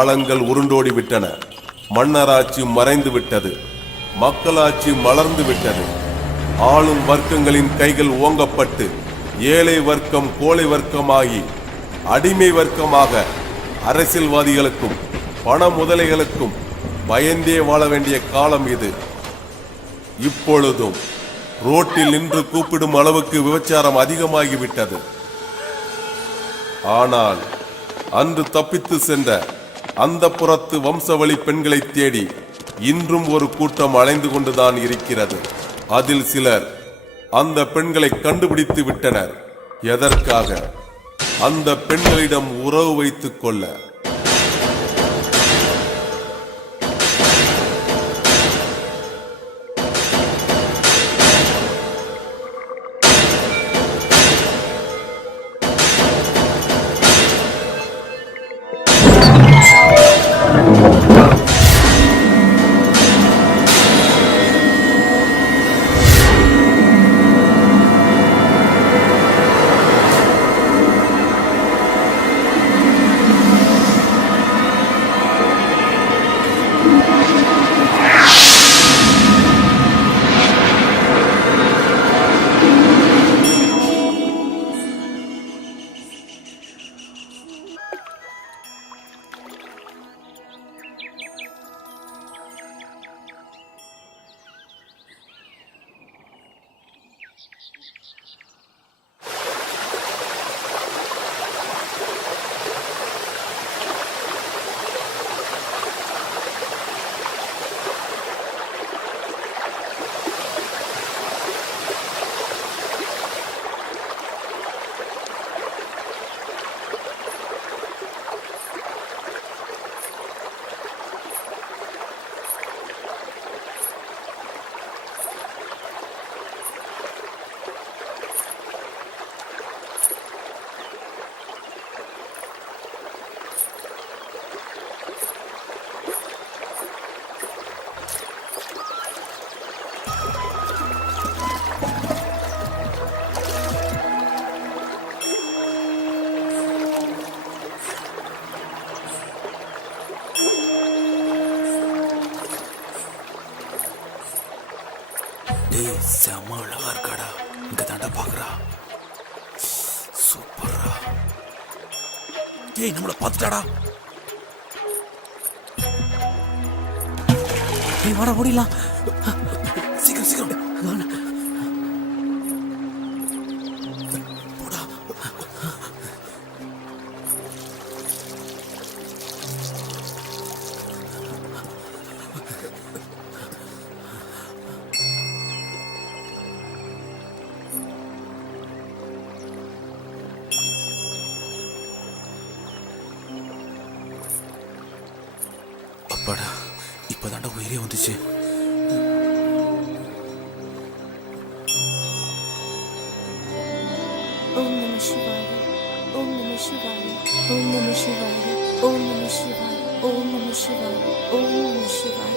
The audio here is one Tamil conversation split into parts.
காலங்கள் உருண்டோடி விட்டன. மன்னராட்சி மறைந்து விட்டது. மக்களாட்சி மலர்ந்து விட்டது. ஆளும் வர்க்கங்களின் கைகள் ஓங்கப்பட்டு ஏழை வர்க்கம் கோழை வர்க்கமாகி அடிமை வர்க்கமாக அரசியல்வாதிகளுக்கும் பண முதலைகளுக்கும் பயந்தே வாழ வேண்டிய காலம் இது. இப்பொழுதும் ரோட்டில் நின்று கூப்பிடும் அளவுக்கு விபச்சாரம் அதிகமாகிவிட்டது. ஆனால் அன்று தப்பித்து சென்ற அந்த புறத்து வம்சவழி பெண்களை தேடி இன்றும் ஒரு கூட்டம் அலைந்து கொண்டுதான் இருக்கிறது. அதில் சிலர் அந்த பெண்களை கண்டுபிடித்து விட்டனர். எதற்காக? அந்த பெண்களிடம் உறவு வைத்துக் கொள்ள. செம்ம அழகா இருக்காடா. இங்க தாண்டா பாக்குறா. சூப்பரா. நம்மள பாத்துட்டாடா. வாடா ஓடிலாம். சீக்கிரம் சீக்கிரம். அப்பாடா, இப்பதாண்டா உயிரே வந்துச்சு. ஓம் நம சிவாய, ஓம் நம சிவாய, ஓம் நம சிவாய, ஓம் நம சிவாய, ஓம் நம சிவாய, ஓம் நம சிவாய.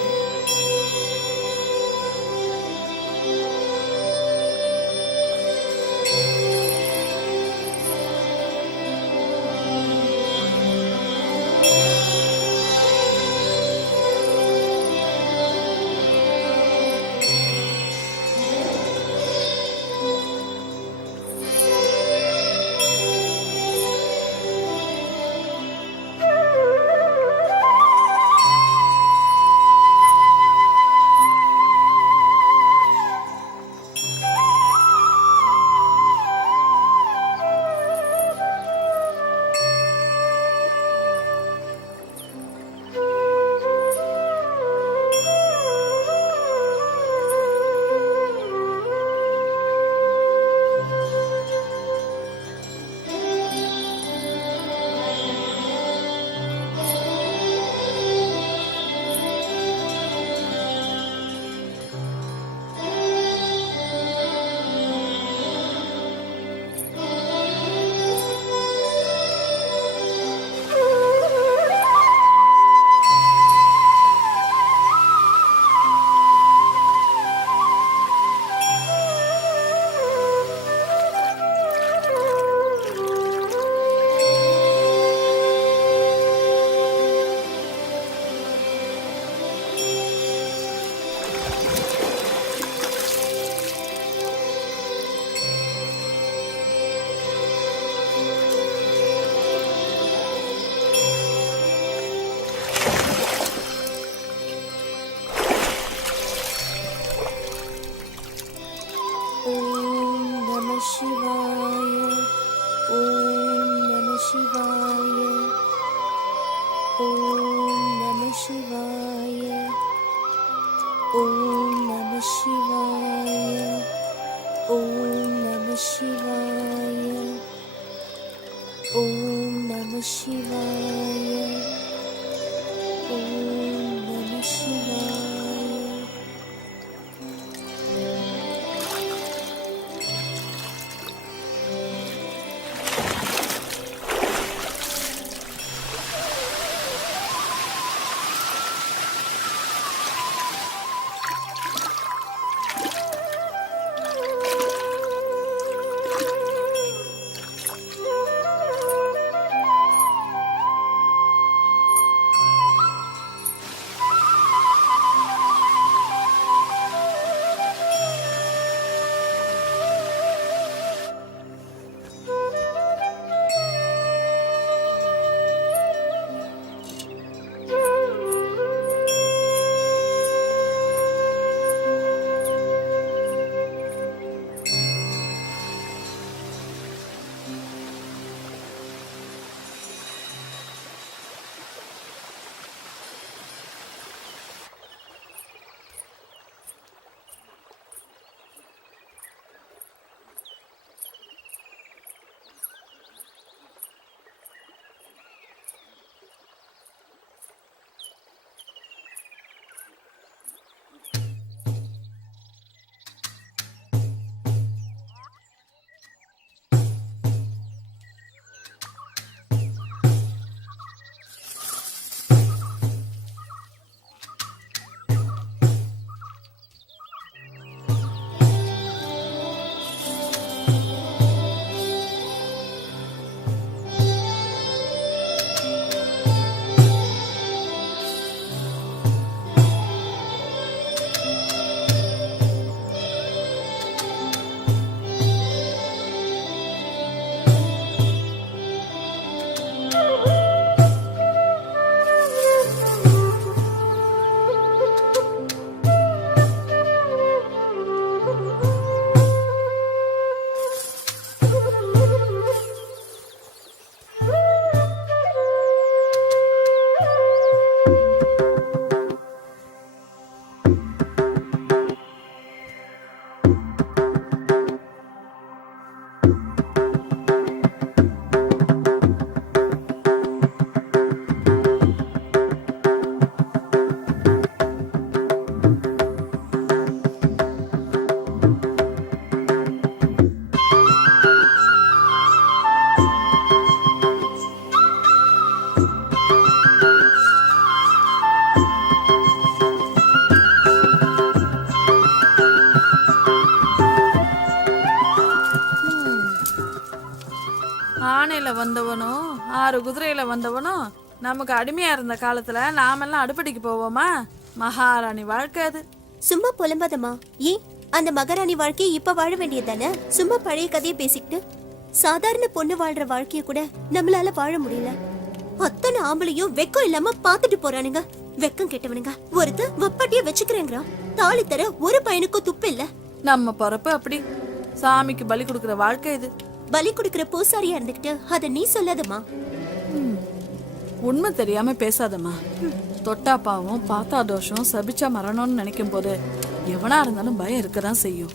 சிவாய. ஓம் நம சிவாய. ஆனையில வந்தவனும் 6 குதிரையில வந்தவனும் நமக்கு அடிமையா இருந்த காலத்துல நாமெல்லாம் அடுப்படிக்கு போவோமா? மகாராணி வாழ்க்கை அது. சும்மா புலம்பாதம்மா. ஏன் அந்த மகாராணி வாழ்க்கையை இப்ப வாழ வேண்டியது தானே? சும்மா பழைய கதையை பேசிக்கிட்டு சாதாரண பொண்ணு வாழ்ற வாழ்க்கைய கூட நம்மளால வாழ முடியல. அத்தனை ஆம்பளையும் வெக்கம் இல்லாம பாத்துட்டு போறானுங்க. வெக்கம் கெட்டவனுங்க. ஒருத்த வப்பாட்டிய வச்சுக்கிறேங்கிறான். தாலி தர ஒரு பையனுக்கும் துப்பு இல்ல. நம்ம பொறப்பு அப்படி. சாமிக்கு பலி கொடுக்கிற வாழ்க்கை இது. பலி கொடுக்கிற பூசாரியா இருந்துகிட்டு அத நீ சொல்லாதம்மா. உண்மை தெரியாம பேசாதம்மா. தொட்டா பாவம், பார்த்தா தோஷம், சபிச்சா மரணம்னு நினைக்கும் போது எவனா இருந்தாலும் பயம் இருக்கதான் செய்யும்.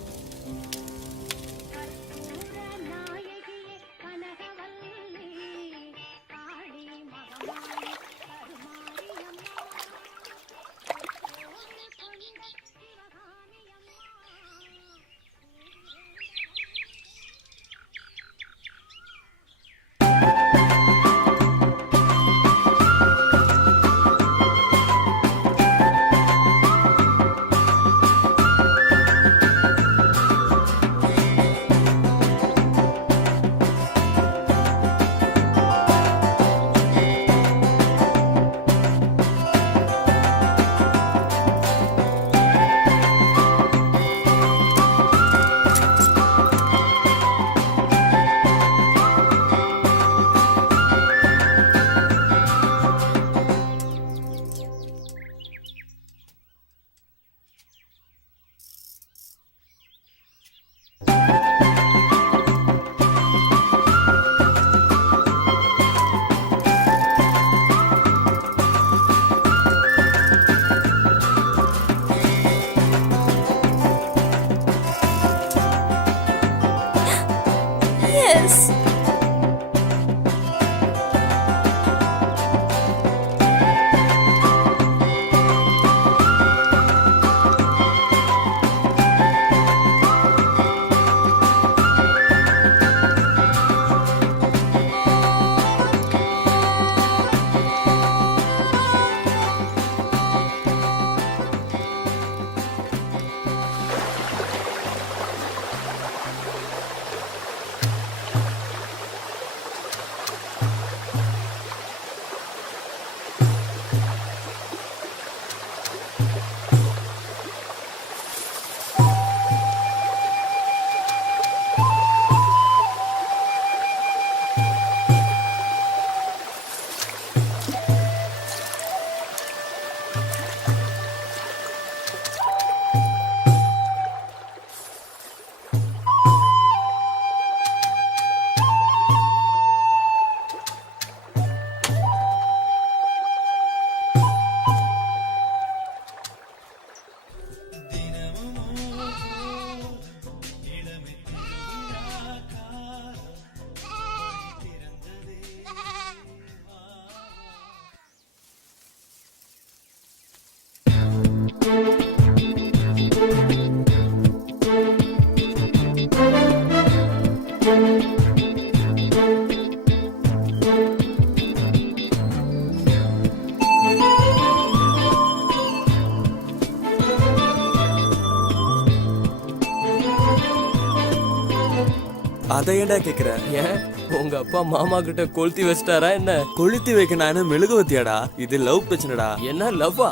அதை ஏன்டா கேக்குற? ஏன் உங்க அப்பா மாமா கிட்ட கொளுத்தி வச்சிட்டாரா என்ன? கொளுத்தி வைக்க நான் என்ன மெழுகுவத்தியாடா? இது லவ் பிரச்சனைடா. என்ன லவ்வா?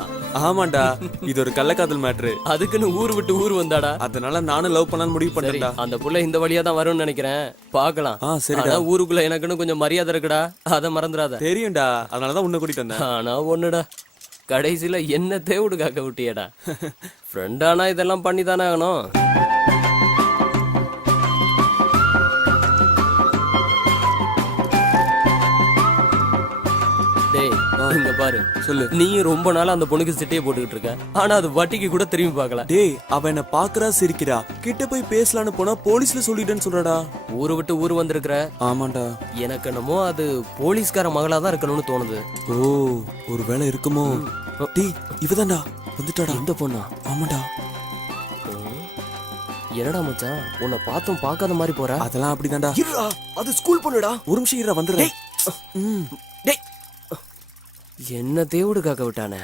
ஆமாண்டா, இது ஒரு கள்ளக்காதல் மேட்ரு. அதுக்குன்னு ஊர் விட்டு ஊர் வந்தாடா? அதனால நானும் லவ் பண்ணலாம்னு முடிவு சரி, பண்ணிட்டேன்டா. அந்த புள்ள இந்த வழியா தான் வரும்னு நினைக்கிறேன். பாக்கலாம். சரிடா. ஆனா ஊருக்குள்ள எனக்குன்னு கொஞ்சம் மரியாதை இருக்குடா, அத மறந்துடாத. தெரியும்டா, அதனாலதான் உன்னை கூட்டிட்டு வந்தேன். ஆனா ஒண்ணுடா, கடைசியில என்ன தேவுடு காக்க விட்டியடா. ஃப்ரெண்டானா இதெல்லாம் பண்ணி தானே ஆகணும். டேய், இங்க பாரு, சொல்லு. நீயும் ரொம்ப நாளா அந்த பொண்ணுக்கு சிட்டையை போட்டுக்கிட்டு இருக்க, ஆனா அது வட்டிக்கு கூட திரும்பி பார்க்கல. டேய், அவ என்ன பாக்குறா, சிரிக்கிறா. கிட்ட போய் பேசலான்னு போனா போலீஸ்ல சொல்லிட்டேன்னு சொல்றடா. ஊரு விட்டு ஊர் வந்திருக்கிற. ஆமாண்டா. எனக்கு என்னமோ அது போலீஸ்கார மகளா தான் இருக்கணும்னு தோணுது. ஓ, ஒரு வேலை இருக்குமோ? டேய், இவதான்டா வந்துட்டாடா. இந்த பொண்ணா? ஆமாண்டா. என்னடா மச்சான், உன்னை பார்த்தும் பார்க்காத மாதிரி போற. அதெல்லாம் அப்படிதான்டா. இருடா, அது ஸ்கூல் பொண்ணுடா. ஒரு நிமிஷம் இருடா, வந்துடுறேன். டேய், என்ன தேவுடு காக்க விட்டானே.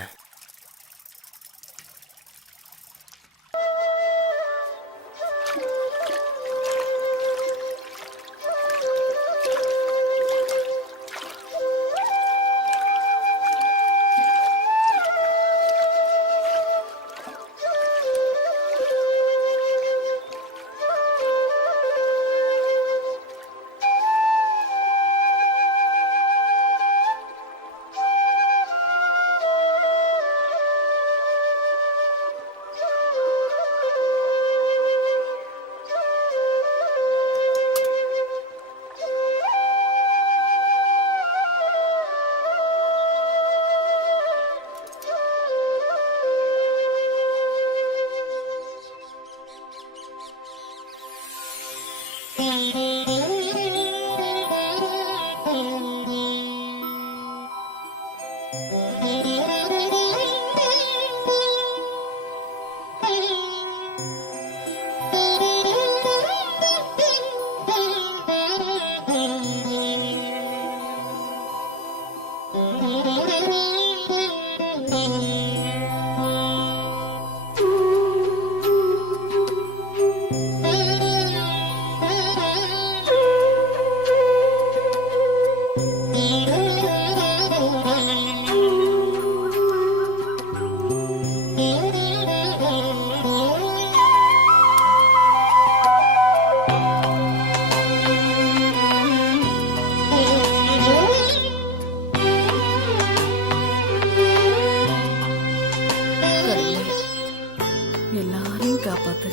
எல்லாரையும் காப்பாத்து,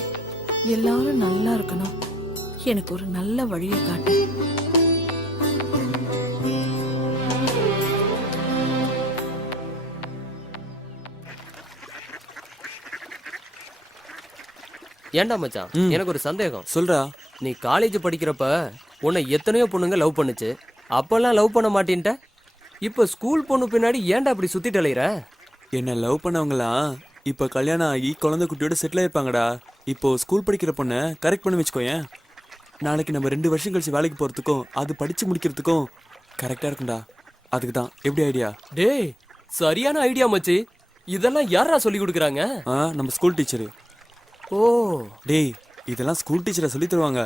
எல்லாரும் நல்லா இருக்கணும். எனக்கு ஒரு நல்ல வழியை காட்டு. ஏன்டா மச்சான், எனக்கு ஒரு சந்தேகம். சொல்றா. நீ காலேஜ் படிக்கிறப்ப உன்னை எத்தனையோ பொண்ணுங்க லவ் பண்ணுச்சு, அப்பெல்லாம் லவ் பண்ண மாட்டேன்ட்ட. இப்ப ஸ்கூல் பொண்ணு பின்னாடி ஏன்டா அப்படி சுத்திட்டு அலையிற? என்ன லவ் பண்ணவங்களாம் இப்ப கல்யாணம் ஆகி குழந்தை குட்டியோட செட்டில் ஆயிருப்பாங்கடா. இப்போ ஸ்கூல் படிக்கிற பொண்ணை கரெக்ட் பண்ணி வச்சுக்கோயேன். நாளைக்கு நம்ம 2 வருஷம் கழிச்சு வேலைக்கு போறதுக்கும் அது படிச்சு முடிக்கிறதுக்கும் கரெக்டா இருக்கும்டா. அதுக்கு தான். எப்படி ஐடியா? டேய், சரியான ஐடியா மச்சி. இதெல்லாம் யாரா சொல்லி கொடுக்குறாங்க? நம்ம ஸ்கூல் டீச்சரு. ஓ, டேய், இதெல்லாம் ஸ்கூல் டீச்சரை சொல்லி தருவாங்க.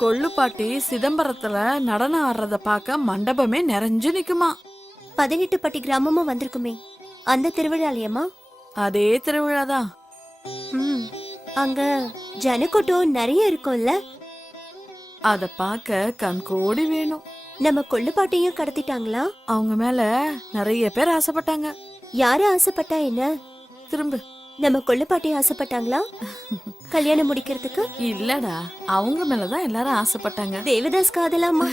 கொள்ளுப்பாட்டி சிதம்பரத்துல நடனம் ஆடுறத பார்க்க மண்டபமே நிறைஞ்சு நிக்குமா. 18 பட்டி கிராமமும் வந்திருக்குமே, அந்த திருவிழாலயமா? அதே திருவிழாதான். அங்க ஜனக்கூட்டம் நிறைய இருக்கும்ல. அத பார்க்க கண்கோடி வேணும். நம்ம கொள்ளுப்பாட்டையும் கடத்திட்டாங்களா? அவங்க மேல நிறைய பேர் ஆசைப்பட்டாங்க. யாரு ஆசைப்பட்டா என்ன? திரும்ப நம்ம கொள்ளுப்பாட்டி ஆசைப்பட்டாங்களா? கல்யாணம் முடிக்கிறதுக்கு? இல்லடா, அவங்க மேலதான் எல்லாரும் ஆசைப்பட்டாங்க. தேவதாஸ் காதலாமா?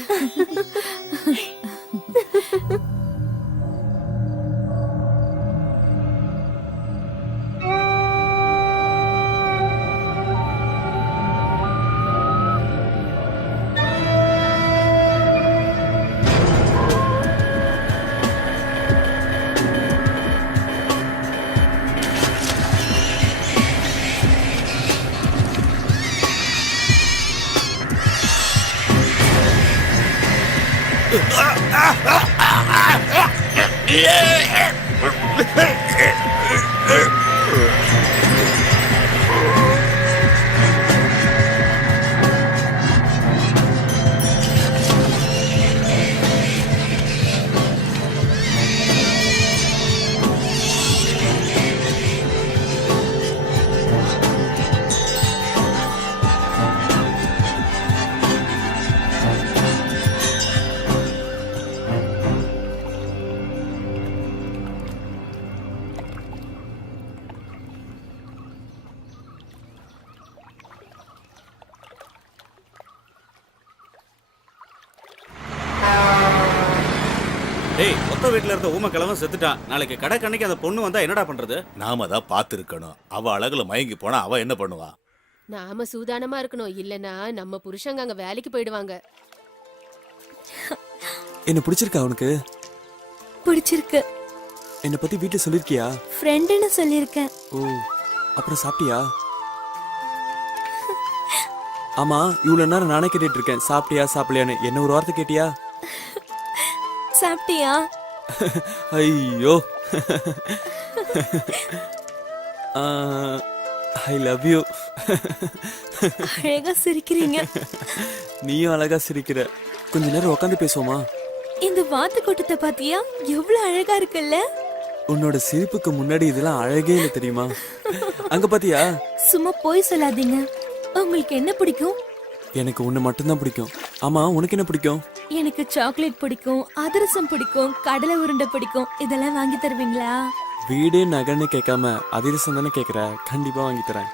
டேய், மொத்த வீட்டுல இருந்த ஊமை கிழவன் செத்துட்டான். நாளைக்கு கடை கண்ணைக்கு அந்த பொண்ணு வந்தா என்னடா பண்றது? நாம தான் பார்த்துருக்கணும். அவ அழகுல மயங்கி போனா அவ என்ன பண்ணுவா? நாம சூதானமா இருக்கணும், இல்லனா நம்ம புருஷங்க அங்க வேலைக்கு போயிடுவாங்க. என்ன பிடிச்சிருக்கா உனக்கு? பிடிச்சிருக்கு. என்னை பத்தி வீட்டுல சொல்லிருக்கியா? ஃப்ரெண்டுன்னு சொல்லியிருக்கேன். ஓ, அப்புறம் சாப்பிட்டியா? ஆமா, இவ்வளவு நேரம் நானே கேட்டுட்டு இருக்கேன் சாப்பிட்டியா சாப்பிடலையான்னு. என்ன ஒரு வார்த்தை கேட்டியா? சாப்பிட்டியா? ஐயோ, ஐ லவ் யூ. அழகா சிரிக்கிறீங்க. நீயும் அழகா சிரிக்கிற. கொஞ்ச நேரம் உட்காந்து பேசுவோமா? இந்த வாத்து கூட்டத்தை பாத்தியா? எவ்வளவு அழகா இருக்குல்ல? உன்னோட சிரிப்புக்கு முன்னாடி இதெல்லாம் அழகே இல்லை தெரியுமா? அங்க பாத்தியா? சும்மா போய் சொல்லாதீங்க. உங்களுக்கு என்ன பிடிக்கும்? எனக்கு உன்னை மட்டும்தான் பிடிக்கும். ஆமா, உனக்கு என்ன பிடிக்கும்? எனக்கு சாக்லேட் பிடிக்கும், அதிரசம் பிடிக்கும், கடலை உருண்டை பிடிக்கும். இதெல்லாம் வாங்கி தருவீங்களா? வீடே நகன்னு கேட்காம அதிரசம் தானே கேட்குற. கண்டிப்பா வாங்கி தரேன்.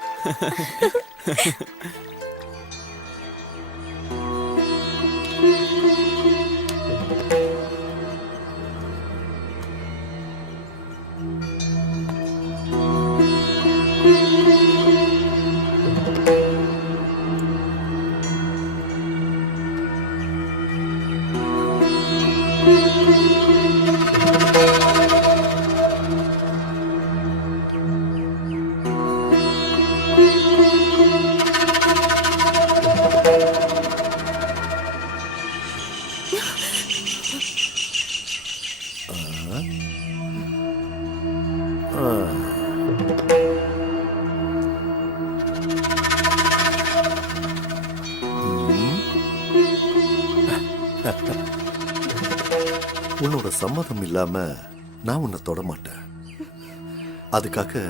உன்னோட சம்மதம் இல்லாம நான் உன்னை தொட மாட்டேன். அதுக்காக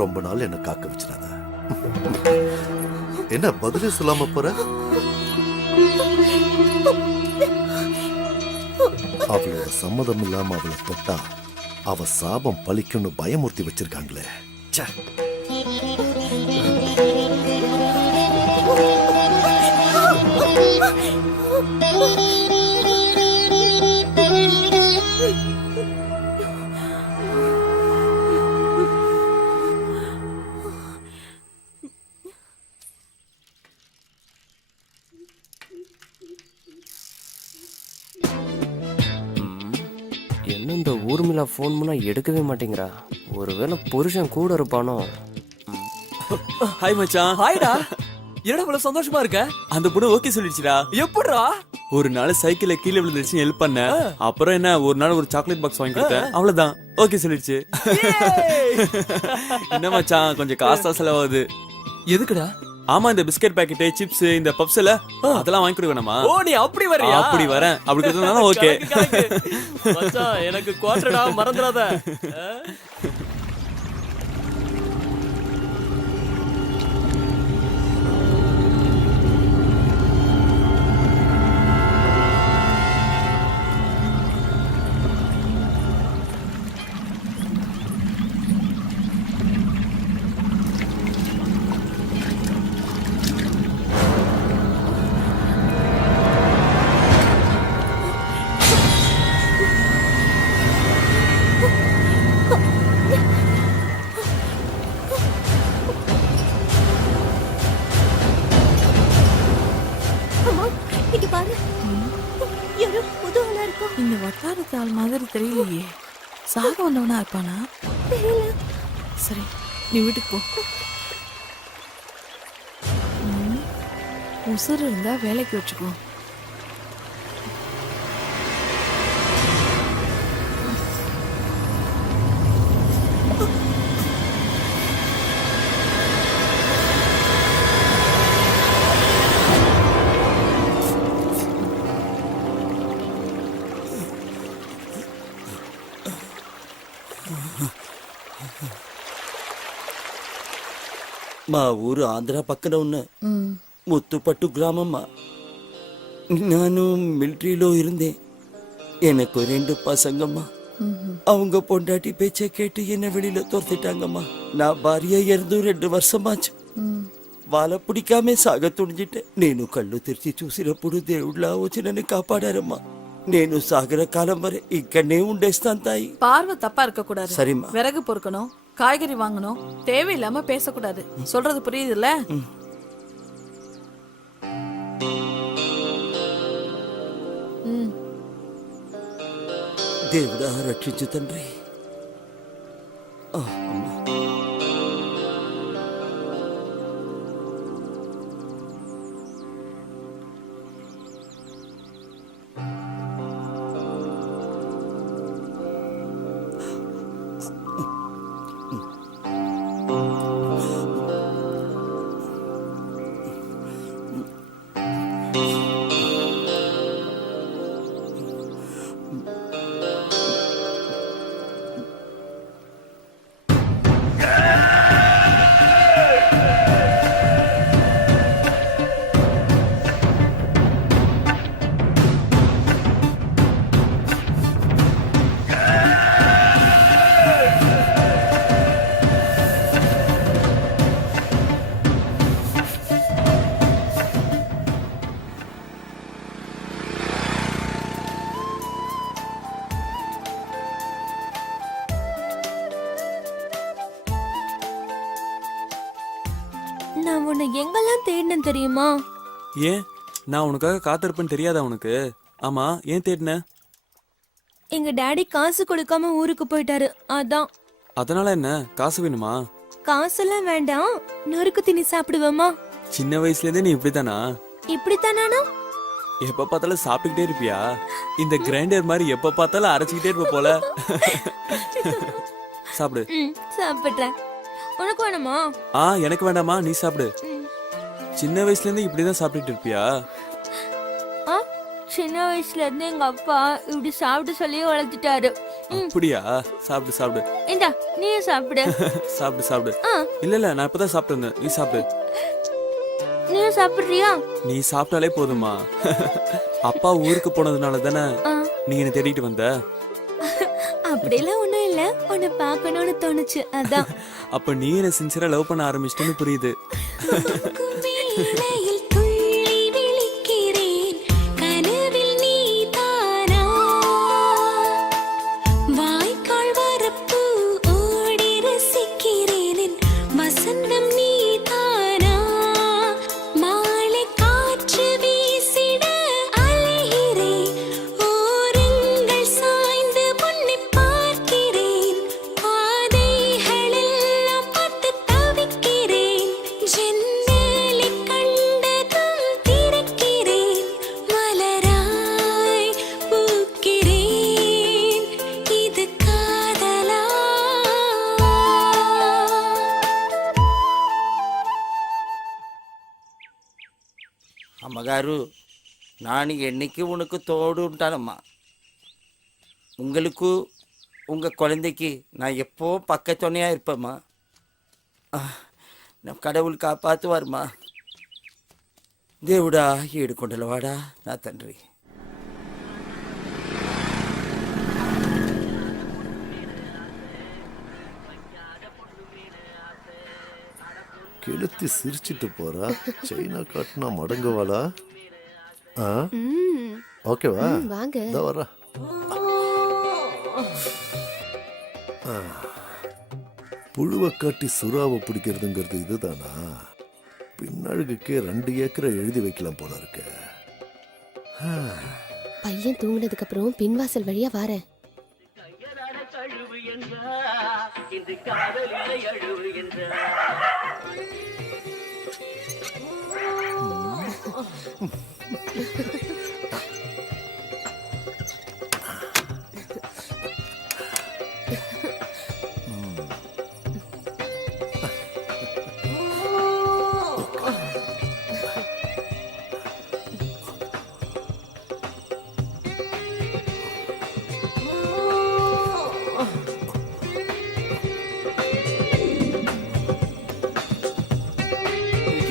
ரொம்ப நாள் என்ன காக்க வச்சிடாத. என்ன பதிலே சொல்லாம போற? அவளோட சம்மதம் இல்லாம அவளை தொட்டா அவ சாபம் பழிக்கும்னு பயமுறுத்தி வச்சிருக்காங்களே. ச்சே. என்ன இந்த ஊர்மிளா ஃபோன் பண்ணா எடுக்கவே மாட்டேங்கிறா? ஒருவேளை புருஷன் கூட இருப்பானோ? ஹாய் மச்சான். ஹாய்டா, என்னடா இவ்வளவு சந்தோஷமா இருக்க? அந்த பொண்ணு ஓகே சொல்லிடுச்சுடா. எப்படிடா? ஒரு நாள் சைக்கிள்ல கீழே விழுந்துருச்சு, ஹெல்ப் பண்ண. அப்புறம் என்ன, ஒரு நாள் ஒரு சாக்லேட் பாக்ஸ் வாங்கி கொடுத்தேன். அவ்வளவுதான், ஓகே சொல்லிடுச்சு. என்ன மச்சான், கொஞ்சம் காசா செலவாகுது. எதுக்குடா? ஆமா, இந்த பிஸ்கட் பாக்கெட், சிப்ஸ், இந்த பப்ஸ் எல்லாம் அதெல்லாம் வாங்கி கொடுக்க வேணாமா? ஓ, நீ அப்படி வரியா? அப்படி வரேன். அப்படி கொடுத்தா ஓகே. மச்சான், எனக்கு குவார்டர்டா, மறந்துடாத. பார்த்த ஆள் மாதிரி தெரியலையே. சாக வந்தவனா இருப்பானா? சரி, நீ வீட்டுக்கு போ. உசுறு இருந்தா வேலைக்கு வச்சுக்கோ. మా ఊరు ఆంధ్ర పక్కన ఉన్న ముత్తుపట్టు గ్రామమ్మా. ನಾನು மிலிட்ரியிலோ இருந்தேன். எனக்கு 2 பசங்கம்மா. அவங்க பொண்டாட்டி பேச்சை கேட்டு என்ன வெளியில துரத்திட்டாங்கம்மா. நான் భార్య இறந்து 2 வருஷமாச்சு. వాళ్ళ పిడికామే సాగ తుడిజిట్టే. నేను కళ్ళు తెరిచి చూసినప్పుడు దేవుళ్ళ వచ్చి నన్ను కాపాడారమ్మా. నేను సాగర కాలం వరే ఇక్కడనే ఉండేస్తాను తాయి. பார்வை தப்பா இருக்க கூடாது. சரிம்மா. விறகு பொறுக்கணும், காய்கறி வாங்கணும், தேவையில்லாம பேசக்கூடாது. சொல்றது புரியுதுல்ல? దేవుడా రక్షించు తండ్రి. అమ్మా. நான் உன்னை எங்கெல்லாம் தேடினேன் தெரியுமா? ஏன் நான் உனக்காக காத்திருப்பேன்னு தெரியாதா உனக்கு? ஆமா, ஏன் தேடின? எங்க டாடி காசு கொடுக்காம ஊருக்கு போயிட்டாரு, அதான். அதனால என்ன, காசு வேணுமா? காசெல்லாம் வேண்டாம், நொறுக்கு திணி சாப்பிடுவோமா? சின்ன வயசுல இருந்தே நீ இப்படித்தானா? இப்படித்தானா? எப்ப பார்த்தாலும் சாப்பிட்டுக்கிட்டே இருப்பியா? இந்த கிரைண்டர் மாதிரி எப்ப பார்த்தாலும் அரைச்சிக்கிட்டே இருப்ப போல. சாப்பிடு. சாப்பிடுறேன். உனக்கு வேணுமா? எனக்கு வேண்டாமா, நீ சாப்பிடு. சின்ன வயசுல இருந்து இப்படிதான் சாப்பிட்டுட்டு இருப்பியா? சின்ன வயசுல இருந்து எங்க அப்பா இப்படி சாப்பிட்டு சொல்லி வளர்த்துட்டாரு. அப்படியா? சாப்பிடு சாப்பிடு. இந்தா நீ சாப்பிடு. சாப்பிடு சாப்பிடு. இல்ல நான் இப்பதான் சாப்பிட்டு வந்தேன், நீ சாப்பிடு. நீ சாப்பிடுறியா? நீ சாப்பிட்டாலே போதுமா. அப்பா ஊருக்கு போனதுனால தானே நீ என்ன தேடிட்டு வந்த. அப்படியெல்லாம் ஒண்ணும் இல்ல, உன்னை பார்க்கணும்னு தோணுச்சு, அதான். அப்ப நீ என்ன சின்சியரா லவ் பண்ண ஆரம்பிச்சிட்டேன்னு புரியுது. అమ్మగారు, நான் என்னைக்கு உனக்கு தோடு ఉంటానమ్మా. உங்களுக்கு உங்க குழந்தைக்கு நான் எப்போ பக்கத்துணையா இருப்பேம்மா. நம் கடவுள் காப்பாத்துவார்மா. దేవుడా ఏడుకొండలవాడా నా తండ్రి. கெளுத்தி சிரிச்சிட்டு போறா. சைனா காட்டினா மடங்குவாளா? ஓகேவா? வாங்க. இதோ வர்றா. புழுவை காட்டி சுறாவை பிடிக்கிறதுங்கிறது இதுதானா? பின்னழுகுக்கே 2 ஏக்கரை எழுதி வைக்கலாம் போல இருக்க. பையன் தூங்குனதுக்கு அப்புறம் பின்வாசல் வழியா வாரேன்.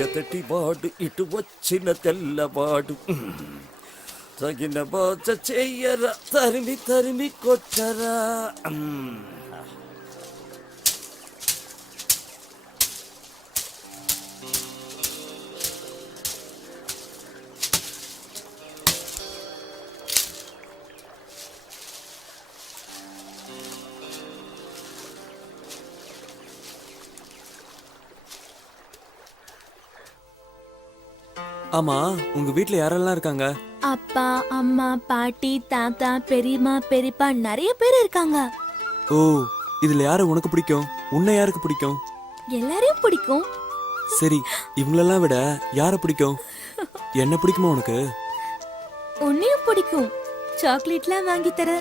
ఎదటి వాడు ఇటు వచ్చిన తెల్లవాడు తగిన బాధ చెయ్యరా తరిమి తరిమి కొట్టరా. ஆமா, உங்க வீட்ல யாரெல்லாம் இருக்காங்க? அப்பா, அம்மா, பாட்டி, தாத்தா, பெரியம்மா, பெரியப்பா நிறைய பேர் இருக்காங்க. ஓ, இதுல யார உனக்கு பிடிக்கும்? உன்னை யாருக்கு பிடிக்கும்? எல்லாரையும் பிடிக்கும். சரி, இவங்களெல்லாம் விட யார பிடிக்கும்? என்ன பிடிக்குமா உனக்கு? உன்னையும் பிடிக்கும். சாக்லேட்லாம் வாங்கி தர,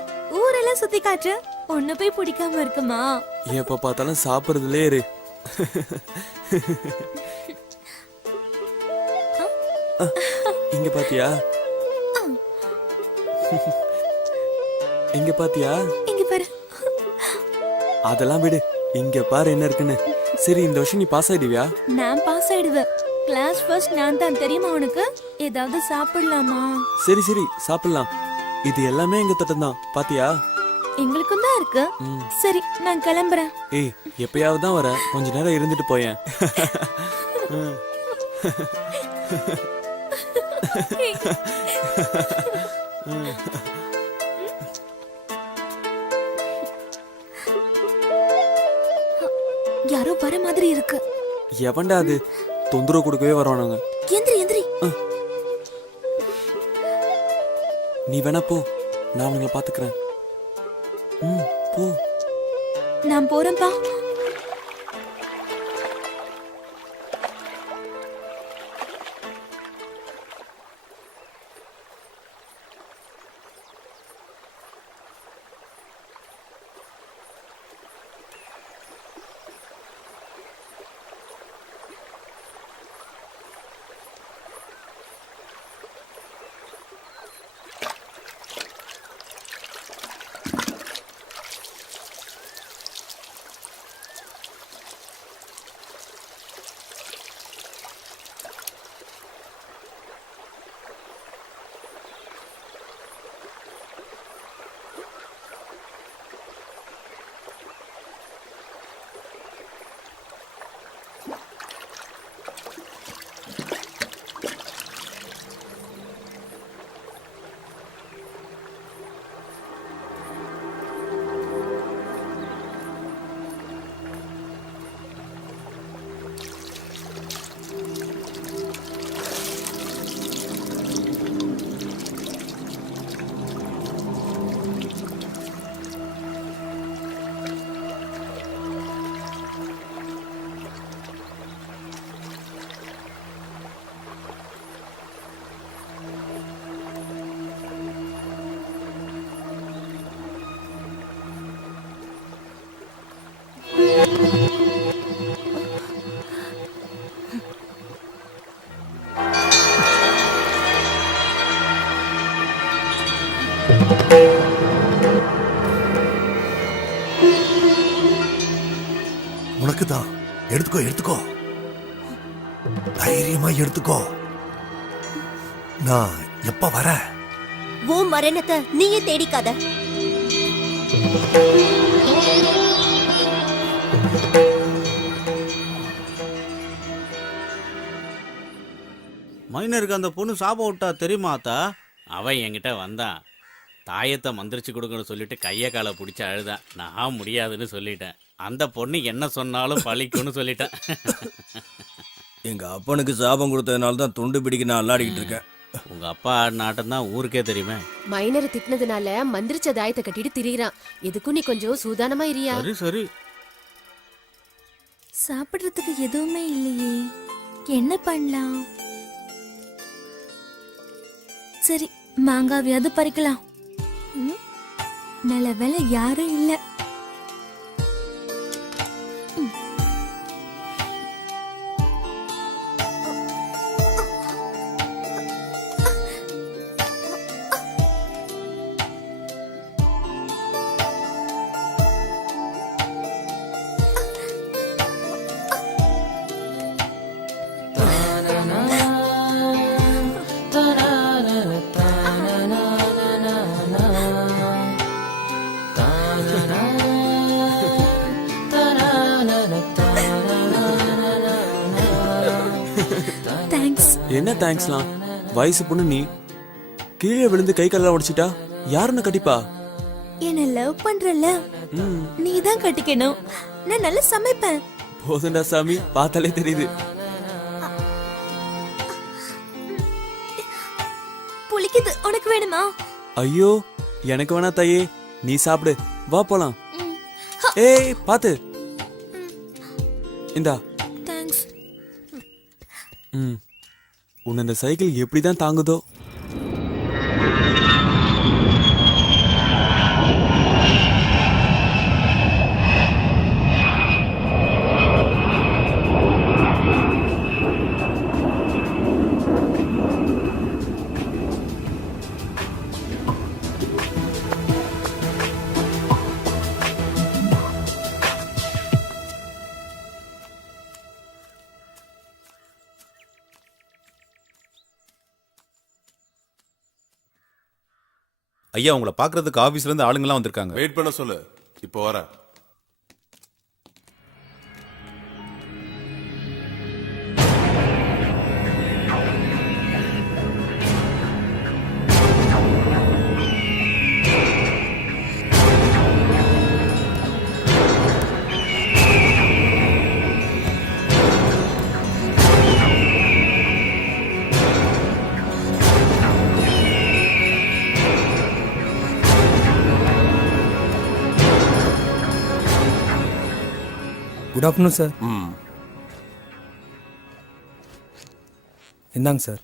ஊரெல்லாம் சுத்தி காற்று, உன்னை போய் பிடிக்காம இருக்குமா? எப்ப பார்த்தாலும் சாப்பிடுறதுலே இரு. இங்க பாத்தியா? இங்க பாத்தியா? இங்க பாரு. அதெல்லாம் விடு, இங்க பாரு என்ன இருக்குன்னு. சரி, இந்த வருஷம் நீ பாஸ் ஆயிடுவியா? நான் பாஸ் ஆயிடுவேன். கிளாஸ் ஃபர்ஸ்ட் நான் தான், தெரியுமா உனக்கு? ஏதாவது சாப்பிடலாமா? சரி சரி, சாப்பிடலாம். இது எல்லாமே எங்க தட்டம் தான், பாத்தியா? எங்களுக்கும் தான் இருக்கு. சரி, நான் கிளம்புறேன். ஏய், எப்பயாவது தான் வர, கொஞ்ச நேரம் இருந்துட்டு போயேன். யாரோ வர மாதிரி இருக்கு. எவன்டா அது? தொந்தரவு கொடுக்கவே வருவானுங்க. எந்திரி எந்திரி. நீ வேணா போ, நான் அவங்கள பாத்துக்கிறேன். போ. நான் போறேன்பா. உனக்கு தான். எடுத்துக்கோ எடுத்துக்கோ, தைரியமா எடுத்துக்கோ. நான் எப்ப வர? உன் மரணத்தை நீயே தேடிக்காத. மைனருக்கு அந்த பொண்ணு சாபம் விட்டா தெரியுமா அத்தா? அவன் என்கிட்ட வந்தான், தாயத்தை மந்திரிச்சு கொடுக்கணும்னு சொல்லிட்டு கையை காலை பிடிச்சி அழுதான். நான் முடியாதுன்னு சொல்லிட்டேன். அந்த பொண்ணு என்ன சொன்னாலும் பழிக்கும்னு சொல்லிட்டேன். எங்க அப்பனுக்கு சாபம் கொடுத்ததுனால தான் துண்டு பிடிக்க நான் அல்லாடிக்கிட்டு இருக்கேன். உங்க அப்பா ஆடின ஆட்டம் தான் ஊருக்கே தெரியுமே. மைனரை திட்டினதுனால மந்திரிச்ச தாயத்தை கட்டிட்டு திரியிறான். எதுக்கும் நீ கொஞ்சம் சூதானமா இரியா. சரி சரி. சாப்பிடுறதுக்கு எதுவுமே இல்லையே, என்ன பண்ணலாம்? சரி, மாங்காவியாவது பறிக்கலாம். நல்ல வேலை யாரும் இல்ல. என்ன தேங்க்ஸ்லாம்? வயசு பொண்ணு நீ, கீழே விழுந்து கை கால உடைச்சிட்டா யாருன்னு கட்டிப்பா? என்ன லவ் பண்றல, நீ தான் கட்டிக்கணும். நான் நல்லா சமைப்பேன். போதுண்டா சாமி, பார்த்தாலே தெரியுது. புளிக்குது, உனக்கு வேணுமா? ஐயோ எனக்கு வேணா தாயே, நீ சாப்பிடு, வா போலாம். ஏய் பாத்து, இந்தா. தேங்க்ஸ். உன்னை இந்த சைக்கிள் எப்படிதான் தாங்குதோ? ஐயா உங்களை பார்க்கறதுக்கு ஆபீஸ்ல இருந்து ஆளுங்கெல்லாம் வந்திருக்காங்க. வெயிட் பண்ண சொல்லு, இப்போ வரேன். Good afternoon sir. இந்தாங்க சார்.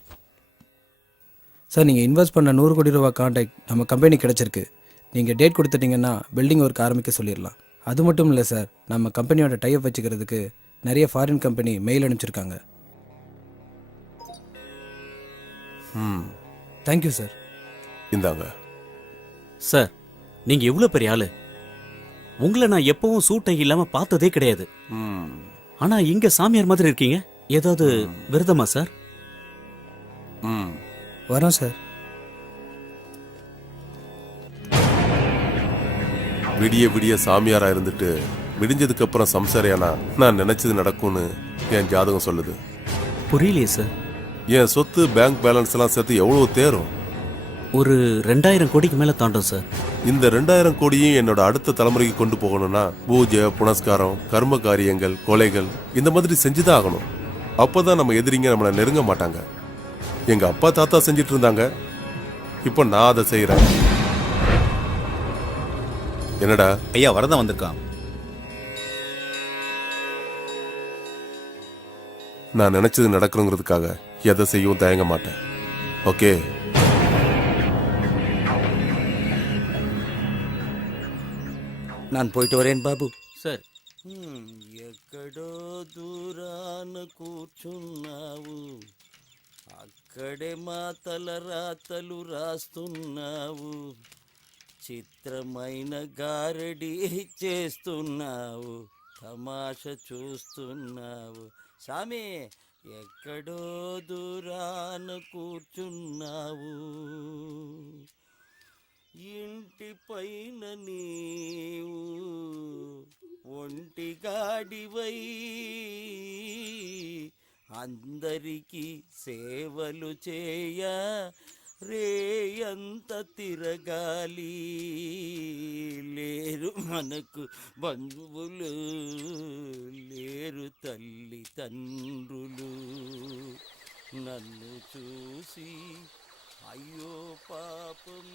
சார் நீங்கள் இன்வெஸ்ட் பண்ண 100 கோடி ரூபா கான்ட்ராக்ட் நம்ம கம்பெனி கிடச்சிருக்கு. நீங்கள் டேட் கொடுத்துட்டீங்கன்னா பில்டிங் ஒர்க் ஆரம்பிக்க சொல்லிடலாம். அது மட்டும் இல்லை சார், நம்ம கம்பெனியோட டைப் வச்சுக்கிறதுக்கு நிறைய ஃபாரின் கம்பெனி மெயில் அனுப்பிச்சிருக்காங்க. Thank you sir. இந்தாங்க சார். நீங்க எவ்வளவு பெரிய ஆளு. உங்களை நான் எப்பவும் சூட்டை இல்லாம பார்த்ததே கிடையாது. ஆனா இங்க சாமியார் மாதிரி இருக்கீங்க. ஏதாவது விரதமா சார்? வரோம் சார். விடிய விடிய சாமியாரா இருந்துட்டு விடிஞ்சதுக்கு அப்புறம் சம்சாரியானா நான் நினைச்சது நடக்கும்னு என் ஜாதகம் சொல்லுது. புரியலையே சார். என் சொத்து பேங்க் பேலன்ஸ் எல்லாம் சேர்த்து எவ்வளவு தேரும்? ஒரு 2000 கோடிக்கு மேல தாண்டும் சார். இந்த 2000 கோடியும் என்னோட அடுத்த தலைமுறைக்கு கொண்டு போகணும்னா பூஜை, புனஸ்காரம், கர்ம காரியங்கள், கொலைகள் இந்த மாதிரி செஞ்சுதான் ஆகணும். அப்பதான் நம்ம எதிரிங்க நம்மளை நெருங்க மாட்டாங்க. எங்க அப்பா தாத்தா செஞ்சிட்டு இருந்தாங்க, இப்போ நான் அதை செய்யறேன். என்னடா? ஐயா வரதான் வந்திருக்கான். நான் நினைச்சது நடக்கணுங்கிறதுக்காக எதை செய்யவும் தயங்க மாட்டேன். ஓகே? நான் போயிட்டு வரேன் బాబు. సార్. ఎక్కడో దూరాన కూర్చున్నావు, అక్కడే మా తల రాతలు రాస్తున్నావు, చిత్రమైన గారడి చేస్తున్నావు, తమాష చూస్తున్నావు. సామి ఎక్కడో దూరాన కూర్చున్నావు, ఇంటి పైన నీవు ఒంటిగాడివై అందరికీ సేవలు చేయ రేయంత తిరగాలి. లేరు మనకు బంధువులు, లేరు తల్లి తండ్రులు, నన్ను చూసి అయ్యో పాపం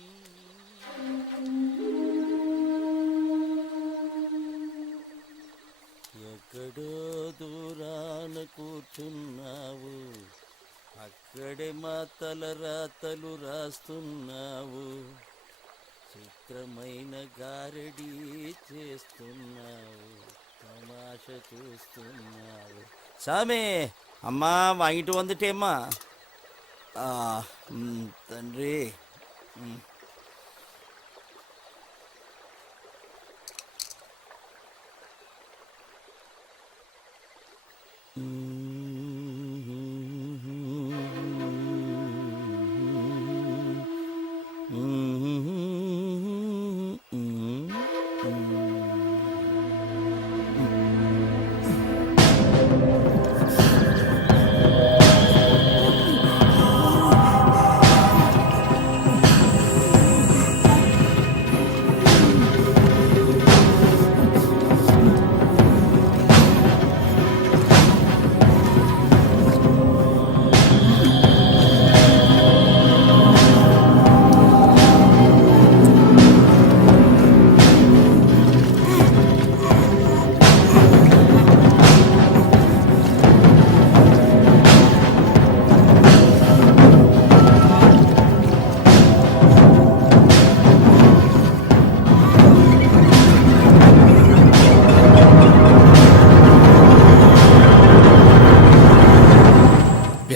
ఎక్కడో దూరాన కూర్చున్నావు, అక్కడే మా తలరాతలు రాస్తున్నావు, చిత్రమైన గారడీ చేస్తున్నావు, తమాష చూస్తున్నావు. சாமி அம்மா வாங்கிட்டு வந்துட்டேம்மா. తండ్రి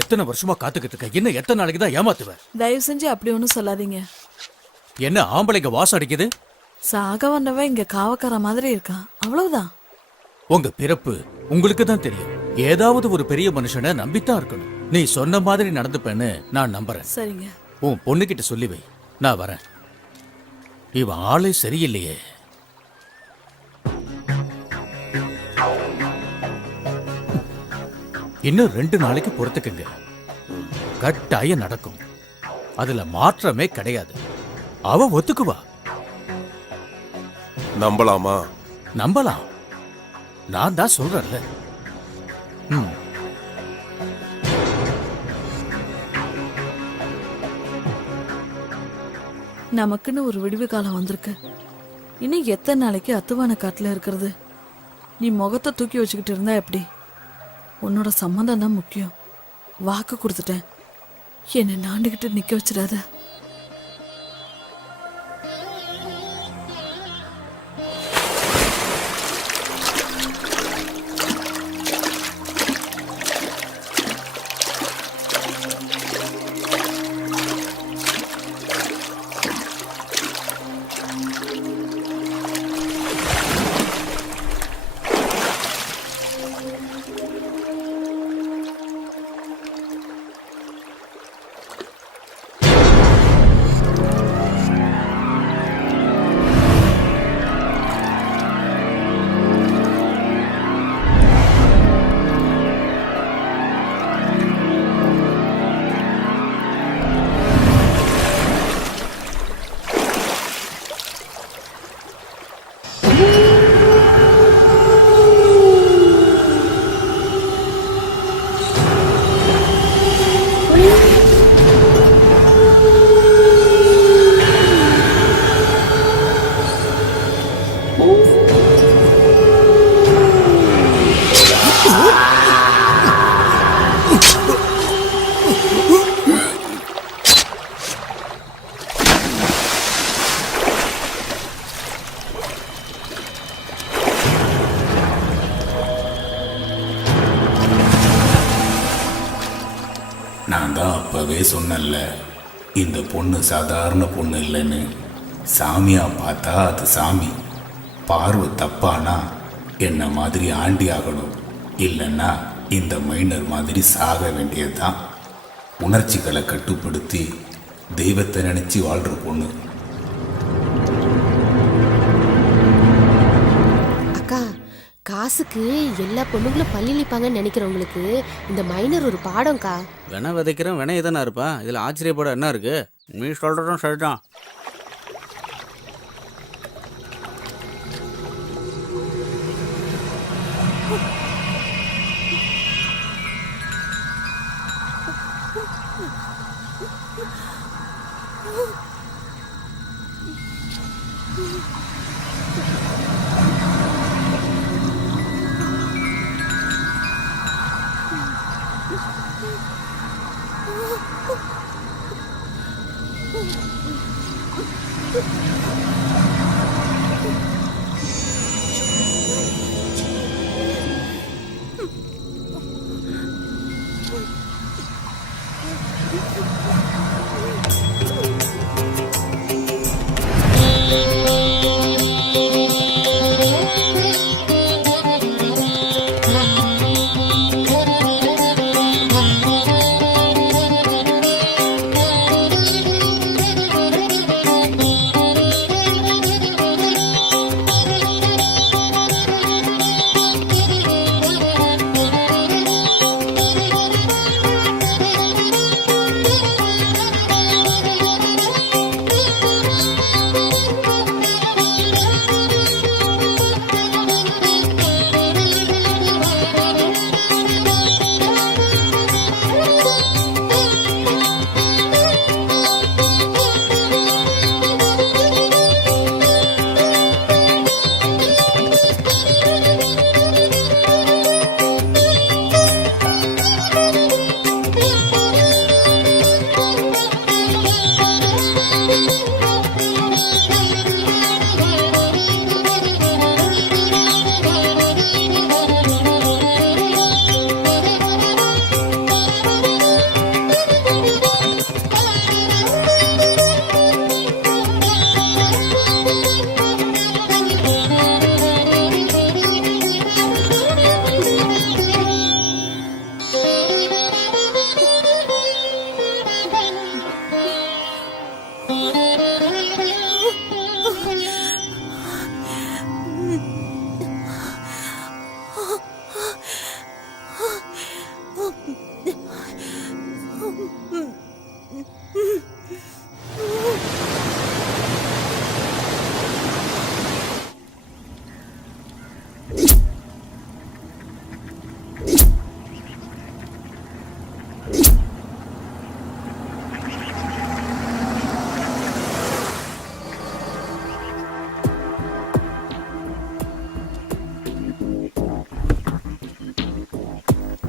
எத்தனை வருஷமா காத்துக்கிட்டு இருக்க, என்ன எத்தனை நாளைக்கு தான் ஏமாத்துவ? தயவு செஞ்சு அப்படி ஒன்றும் சொல்லாதீங்க. என்ன ஆம்பளைங்க வாசம் அடிக்குது? சாக வந்தவன் இங்க காவக்கார மாதிரி இருக்கான், அவ்வளவுதான். உங்க பிறப்பு உங்களுக்கு தான் தெரியும். ஏதாவது ஒரு பெரிய மனுஷனை நம்பித்தான் இருக்கணும். நீ சொன்ன மாதிரி நடந்துப்பேன்னு நான் நம்புறேன். சரிங்க. உன் பொண்ணுகிட்ட சொல்லி வை, நான் வரேன். இவன் ஆளே சரியில்லையே. இன்னும் 2 நாளைக்கு பொறுத்துக்குங்க, கட்டாயம் நடக்கும். அதுல மாற்றமே கிடையாது. அவ ஒத்துக்குவா. நம்பலாமா? நம்பலாம். நான் தான் சொல்றேன்ல. நமக்குன்னு ஒரு விடுவி காலம் வந்திருக்கு. இன்னும் எத்தனை நாளைக்கு அத்துவான காட்டுல இருக்கிறது? நீ முகத்தை தூக்கி வச்சுக்கிட்டு இருந்தா எப்படி? உன்னோட சம்மந்தம் தான் முக்கியம். வாக்கு கொடுத்துட்டேன், என்னை நாண்டுகிட்டு நிக்க வச்சிடாத. நான் தான் அப்பவே சொன்னேன்ல, இந்த பொண்ணு சாதாரண பொண்ணு இல்லைன்னு. சாமியா பார்த்தா அது சாமி. பார்வை தப்பானா என்ன மாதிரி ஆண்டி ஆகணும், இல்லைன்னா இந்த மைனர் மாதிரி சாக வேண்டியதுதான். உணர்ச்சிகளை கட்டுப்படுத்தி தெய்வத்தை நினைச்சு வாழ்ற பொண்ணு. அக்கா, காசுக்கு எல்லா பொண்ணுங்களும் பள்ளி நிற்பாங்கன்னு நினைக்கிறவங்களுக்கு இந்த மைனர் ஒரு பாடம்க்கா. வென விதைக்கிறேன் வென எதனா இருப்பா, இதுல ஆச்சரியப்பட என்ன இருக்கு? நீ சொல்றதும் சரிதான்.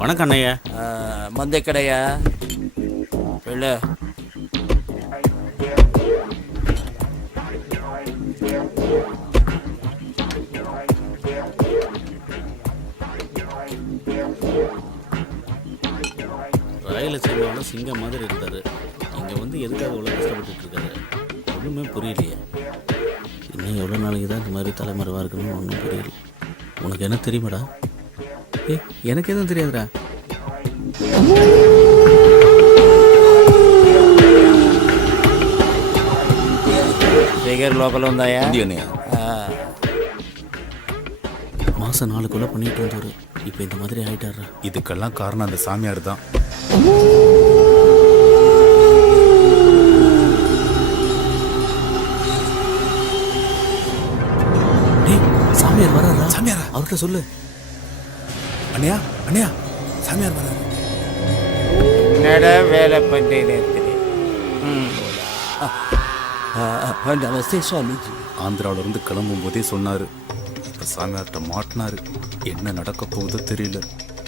வணக்கம் அண்ணையா. மந்தை கடையா இல்லை? ரயில சேர்ந்தவன சிங்கம் மாதிரி இருந்தாரு. இங்க வந்து எதுக்காக இவ்வளோ கஷ்டப்பட்டு இருக்காரு ஒன்றுமே புரியலையே. இன்னும் எவ்வளோ நாளைக்கு தான் இந்த மாதிரி தலைமறைவா இருக்கணும்னு ஒன்றும் புரியல. உனக்கு என்ன தெரியுமாடா? எனக்கு எதுவும் தெரியாதுடா. லோக்கல் வந்தாயா? மாசம் 4 கொலை பண்ணிட்டு வந்தவர் இப்போ இந்த மாதிரி ஆயிட்டாரா? இதுக்கெல்லாம் காரணம் அந்த சாமியார் தான். சாமியார் வராரா? சாமியாரா? அவர்கிட்ட சொல்லு. அண்ணையா அண்ணையா, சாமியார் வராரு. என்னடா வேலை பண்ணுறேன்? நமஸ்தே சுவாமிஜி. ஆந்திராவில இருந்து கிளம்பும் போதே சொன்னாரு. இப்ப சாமியார்ட்ட மாட்டினாரு. என்ன நடக்க போகுதோ தெரியல.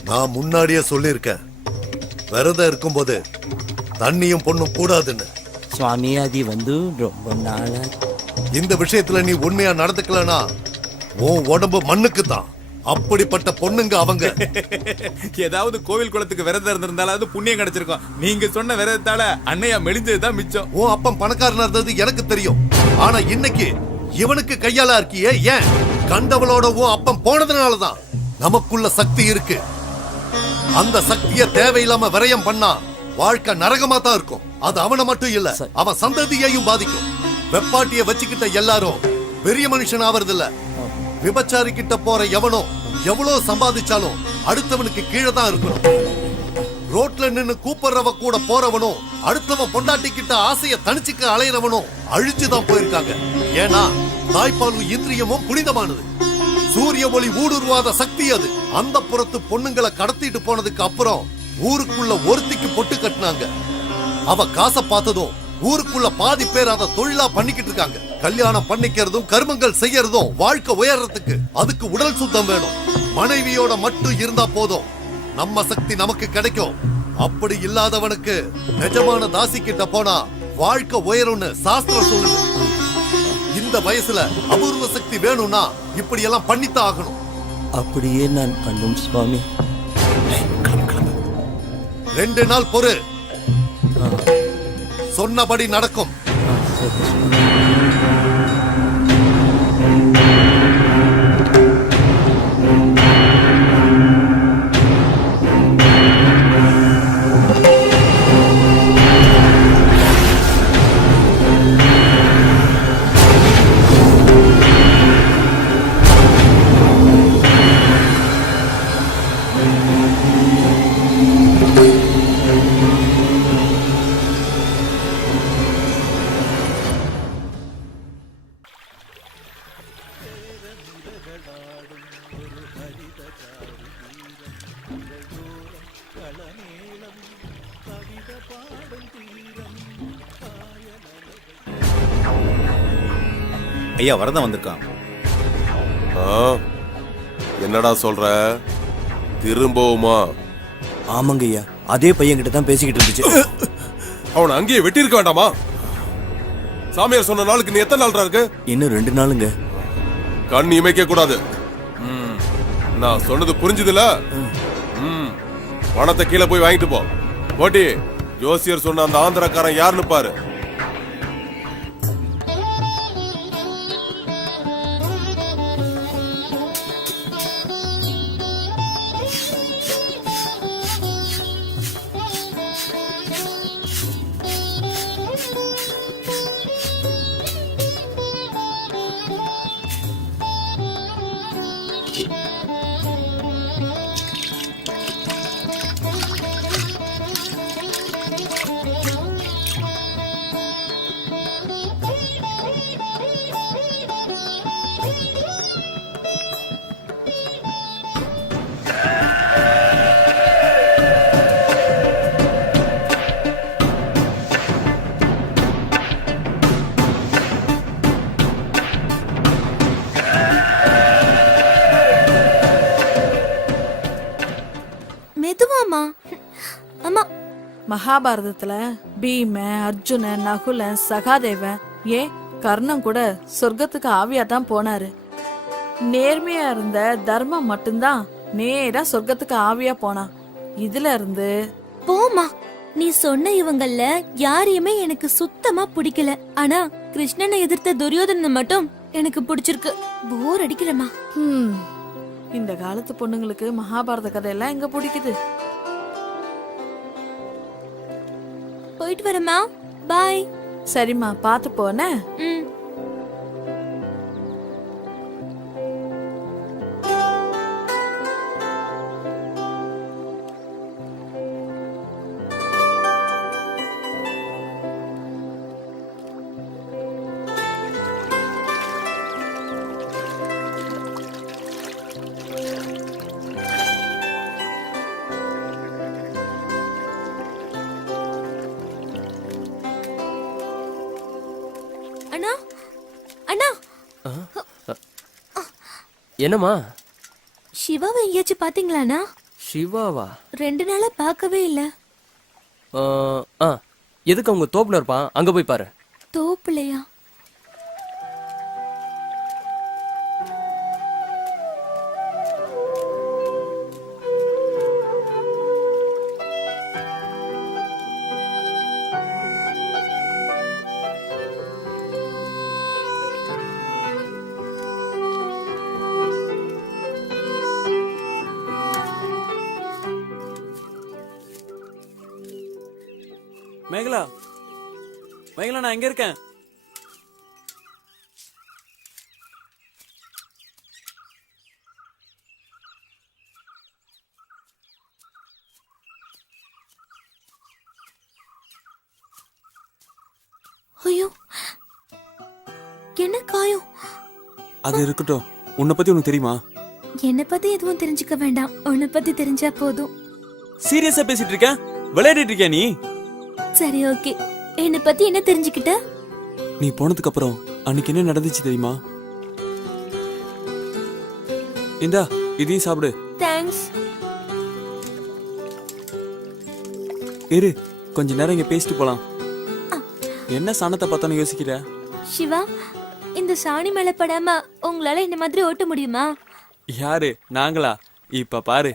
நான் முன்னாடியே சொல்லியிருக்கேன், விரதம் இருக்கும்போது தண்ணியும் பொண்ணும் கூடாதுன்னு. சுவாமி அது வந்து ரொம்ப நாளா இந்த விஷயத்துல நீ உண்மையா நடந்துக்கலனா உன் உடம்பு மண்ணுக்கு தான். அப்படிப்பட்ட பொண்ணுங்க அவங்க. ஏதாவது கோவில் குளத்துக்கு விரதம் இருந்திருந்தாலும் புண்ணியம் கிடைச்சிருக்கும். நீங்க சொன்ன விரதத்தால அண்ணையா மெலிஞ்சதுதான் மிச்சம். உன் அப்பன் பணக்காரனா இருந்தது எனக்கு தெரியும். ஆனா இன்னைக்கு இவனுக்கு கையால இருக்கியே, ஏன்? கண்டவளோட உன் அப்பன் போனதுனாலதான். நமக்குள்ள சக்தி இருக்கு. அந்த சக்தியை தேவையில்லாம விரயம் பண்ணா வாழ்க்கை நரகமா தான் இருக்கும். அது அவனை மட்டும் இல்ல, அவன் சந்ததியையும் பாதிக்கும். வெப்பாட்டிய வச்சுக்கிட்ட எல்லாரும் பெரிய மனுஷன் ஆவறதில்ல. விபச்சாரி கிட்ட போற எவனோ எவ்வளவு சம்பாதிச்சாலும் அடுத்தவனுக்கு கீழே தான் இருக்கணும். ரோட்ல நின்னு கூப்பிடுறவ கூட போறவனும் அடுத்தவன் பொண்டாட்டி கிட்ட ஆசைய தனிச்சுக்க அலையிறவனும் அழிச்சுதான் போயிருக்காங்க. ஏன்னா தாய்ப்பாலும் இந்திரியமும் புனிதமானது. சூரிய ஒளி ஊடுருவாத சக்தி அது. அந்த புறத்து பொண்ணுங்களை கடத்திட்டு போனதுக்கு அப்புறம் ஊருக்குள்ள ஒருத்திக்கு பொட்டு கட்டினாங்க. அவ காசை பார்த்ததும் ஊருக்குள்ள பாதி பேர் அதை தொழிலா பண்ணிக்கிட்டு இருக்காங்க. கல்யாணம் பண்ணிக்கிறதும் கர்மங்கள் செய்யறதும் வாழ்க்கை உயர்றதுக்கு. அதுக்கு உடல் சுத்தம் வேணும். மனைவியோட மட்டும் இருந்தா போதும், நம்ம சக்தி நமக்கு கிடைக்கும். அப்படி இல்லாதவனுக்கு நிஜமான தாசி கிட்ட போனா வாழ்க்கை உயரும்னு சாஸ்திரம் சொல்லுது. இந்த வயசுல அபூர்வ சக்தி வேணும்னா இப்படி எல்லாம் பண்ணித்தான் ஆகணும். அப்படியே நான் பண்ணும் சுவாமி. 2 நாள் பொறு, சொன்னபடி நடக்கும். ஐயா வரதான் வந்திருக்கான். என்னடா சொல்ற? திரும்பவுமா? ஆமாங்க ஐயா, அதே பையன் கிட்ட தான் பேசிக்கிட்டு இருந்துச்சு. அவனை அங்கேயே வெட்டி இருக்க வேண்டாமா? சாமியார் சொன்ன நாளுக்கு நீ எத்தனை நாள் இருக்கு? இன்னும் 2 நாளுங்க. கண் இமைக்க கூடாது. நான் சொன்னது புரிஞ்சுதுல? பணத்தை கீழே போய் வாங்கிட்டு போ. போட்டி, ஜோசியர் சொன்ன அந்த ஆந்திரக்காரன் யாருன்னு பாரு. மெதுவாமா. அம்மா, மகாபாரதத்துல பீம, அர்ஜுன, நகுலன், சகாதேவன், ஏன் கர்ணன் கூட சொர்க்கத்துக்கு ஆவியா தான் போனாரு. நேர்மையா இருந்த தர்மம் மட்டும்தான் நேரா சொர்க்கத்துக்கு ஆவியா போனான். இதுல இருந்து போமா. நீ சொன்ன இவங்கள யாரையுமே எனக்கு சுத்தமா பிடிக்கல. ஆனா கிருஷ்ணனை எதிர்த்த துரியோதனனை மட்டும் எனக்கு பிடிச்சிருக்கு. போர் அடிக்கிறமா. இந்த காலத்து பொண்ணுங்களுக்கு மகாபாரத கதையெல்லாம் எங்க பிடிக்குது? போயிட்டு வரமா. பாய். சரிம்மா, பாத்து போன. அண்ணா, அண்ணா. என்னம்மா? சிவாவை எங்கேயாச்சும் பாத்தீங்களாண்ணா? சிவாவா? 2 நாளா பார்க்கவே இல்ல. எதுக்கு அவங்க தோப்புல இருப்பான், அங்க போய் பாரு. தோப்புலையா? மேகலா, மேகலா, நான் எங்க இருக்கேன்? ஐயோ, என்ன காயம்? அது இருக்கட்டும், உன்னை பத்தி உனக்கு தெரியுமா? என்ன பத்தி எதுவும் தெரிஞ்சுக்க வேண்டாம், உன்னை பத்தி தெரிஞ்சா போதும். சீரியஸா பேசிட்டு இருக்க? விளையாடிட்டு இருக்கியா நீ? சரி, ஓகே. என்னை பத்தி என்ன தெரிஞ்சுக்கிட்ட? நீ போனதுக்கு அப்புறம் அன்னைக்கு என்ன நடந்துச்சு தெரியுமா? இந்தா இதையும் சாப்பிடு. தேங்க்ஸ். இரு, கொஞ்ச நேரம் இங்க பேசிட்டு போலாம். என்ன சாணத்தை பார்த்தானு யோசிக்கிற? சிவா, இந்த சாணி மேல படாம உங்களால இந்த மாதிரி ஓட்ட முடியுமா? யாரு, நாங்களா? இப்ப பாரு.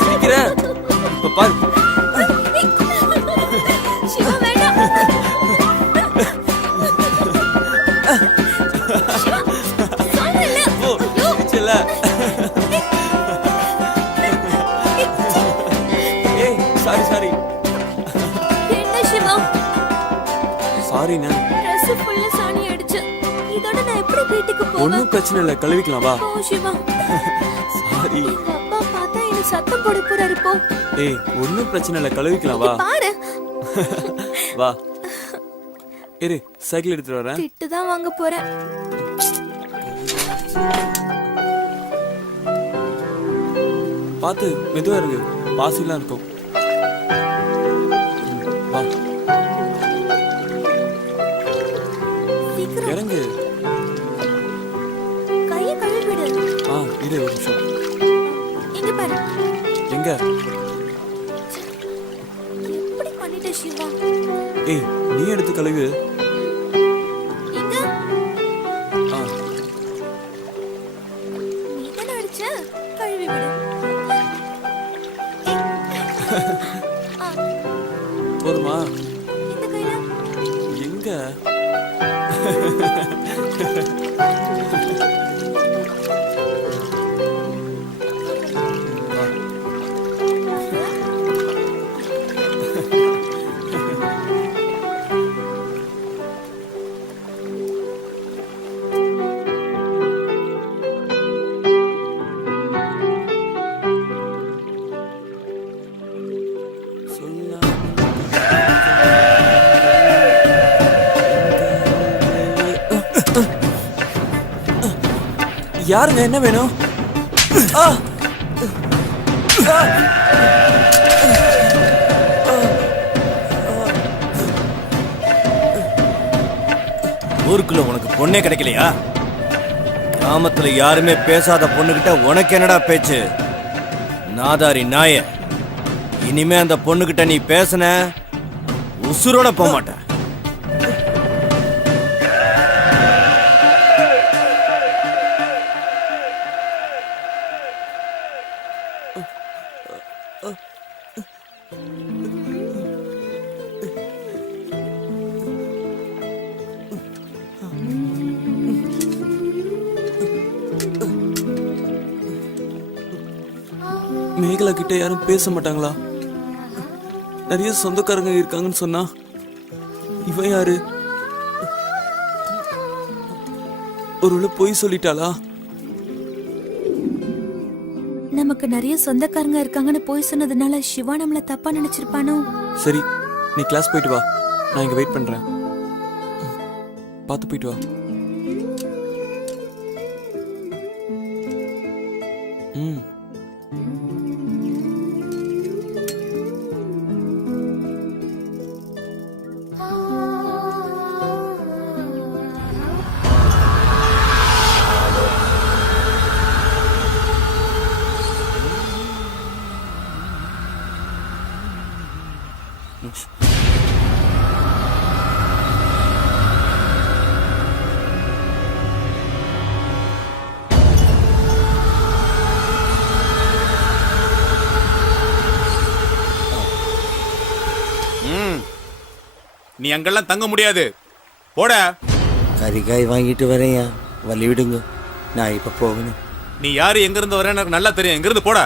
சிரிக்கிற? இப்ப பாரு. சிவா வேண்டாம். சிவா, சொல்றேன்ல. ஓ, சிரிச்சல. ஏய், சாரி. என்ன சிவா? சாரிண்ணா. Dress full சாணி அடிச்சு. இதோட நான் எப்படி வீட்டுக்கு போவேன்? ஒன்னும் பிரச்சனை இல்ல, கழுவிக்கலாம் வா. போ சிவா. சாரி. எங்க அப்பா பார்த்தா என்ன சத்தம் போட போறாரு போ. ஏய், ஒன்னும் பிரச்சனை இல்ல, கழுவிக்கலாம் வா. பாரு. வா. இரு, சைக்கிள் எடுத்துட்டு வரேன். திட்டு தான் வாங்க போறேன். பார்த்து மெதுவா இருக்கு, பாசிலாம் இருக்கும். வா. சீக்கிரம் இறங்கு. கையை கழுவி விடு. இரு ஒரு நிமிஷம். இங்க பாரு. எங்க? எப்படி பண்ணிட்ட சிவா? ஏய், நீ எடுத்து கழுவு. இங்க ஆ, நீ தான அடிச்ச? கழுவி விடு. போதுமா? இந்த கையில எங்க? யாருங்க, என்ன வேணும்? ஊருக்குள்ள உனக்கு பொண்ணே கிடைக்கலையா? கிராமத்துல யாருமே பேசாத பொண்ணுகிட்ட உனக்கு என்னடா பேச்சு? நாதாரி நாய, இனிமே அந்த பொண்ணுகிட்ட நீ பேசுன உசுரோட போக மாட்ட. மேகலா கிட்ட யாரும் பேச மாட்டாங்களா? நிறைய சொந்தக்காரங்க இருக்காங்கன்னு சொன்னா இவன் யாரு? ஒருவேளை பொய் சொல்லிட்டாளா? நமக்கு நிறைய சொந்தக்காரங்க இருக்காங்கன்னு போய் சொன்னதுனால சிவா நம்மள தப்பா நினைச்சிருப்பானோ? சரி, நீ கிளாஸ் போயிட்டு வா, நான் இங்க வெயிட் பண்றேன். பார்த்து போயிட்டு வா. ம். நீ அங்கெல்லாம் தங்க முடியாது, போட. கறிக்காய் வாங்கிட்டு வரேயா, வழி விடுங்க, நான் இப்ப போகணும். நீ யாரு, எங்க இருந்து வர எனக்கு நல்லா தெரியும். எங்க இருந்து போட.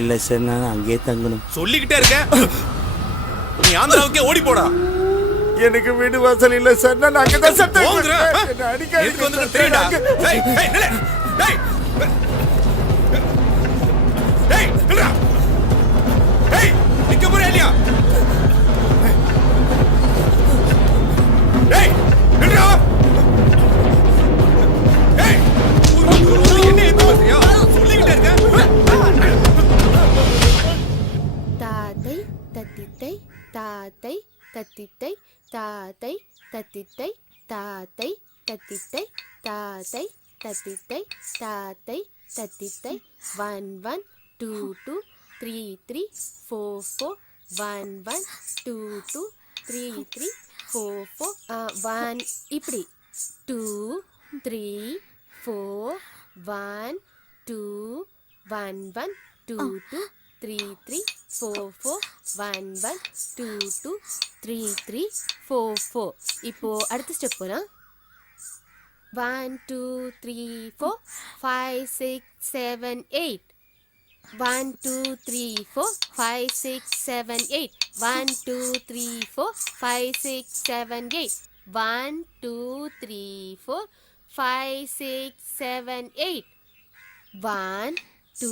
இல்ல சார், நான் அங்கேயே தங்கணும். சொல்லிக்கிட்டே இருக்க. நீ ஆந்திராவுக்கே ஓடி போடா. எனக்கு வீடு வாசல் இல்ல சார், நான் அங்கதான் சார் எதுக்கு வந்து தெரியுடா? டேய் டேய் நில்ல. டேய் டேய் நில்லுடா. டேய் நிக்க போறியா இல்லையா? டேய் தத்தித்தை தாத்தை தத்தித்தை தாத்தை தத்தித்தை தாத்தை தத்தித்தை 1 1 2 2 3 3 4 4 1 1 2 2 3 3 4 4 1 இப்படி 2 3 4 1 2 1 1 2 2 3 3 4 4 1 1 2 2 3 3 4 4 இப்போ அடுத்த ஸ்டெப் போலாம் 1 2 3 4 5 6 7 8 1 2 3 4 5 6 7 8 1 2 3 4 5 6 7 8 1 2 3 4 5 6 7 8 1 2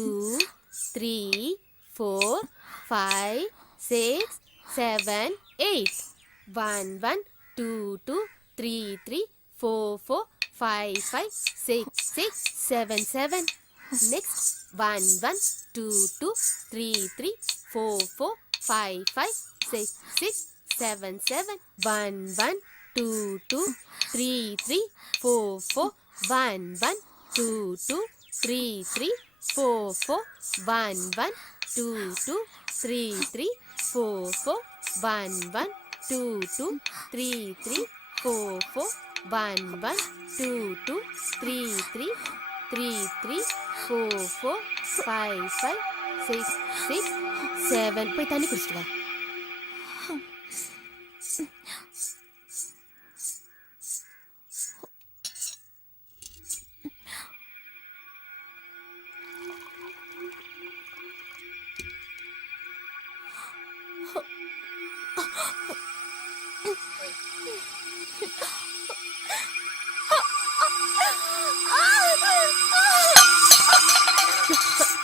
3 4 5 6 7 8 1 1 2 2 3 3 4 4 5 5 6 6 7 7 next 1 1 2 2 3 3 4 4 5 5 6 6 7 7 1 1 2 2 3 3 4 4 1 1 2 2 3 3 4 4 1 1 2 2 3 3 4 4 1 1 2 2 3 3 4 4 1 1 2 2 3 3 3 3 4 4 5 5 6 6 7 போய் தண்ணி குடிச்சிட்டு வா.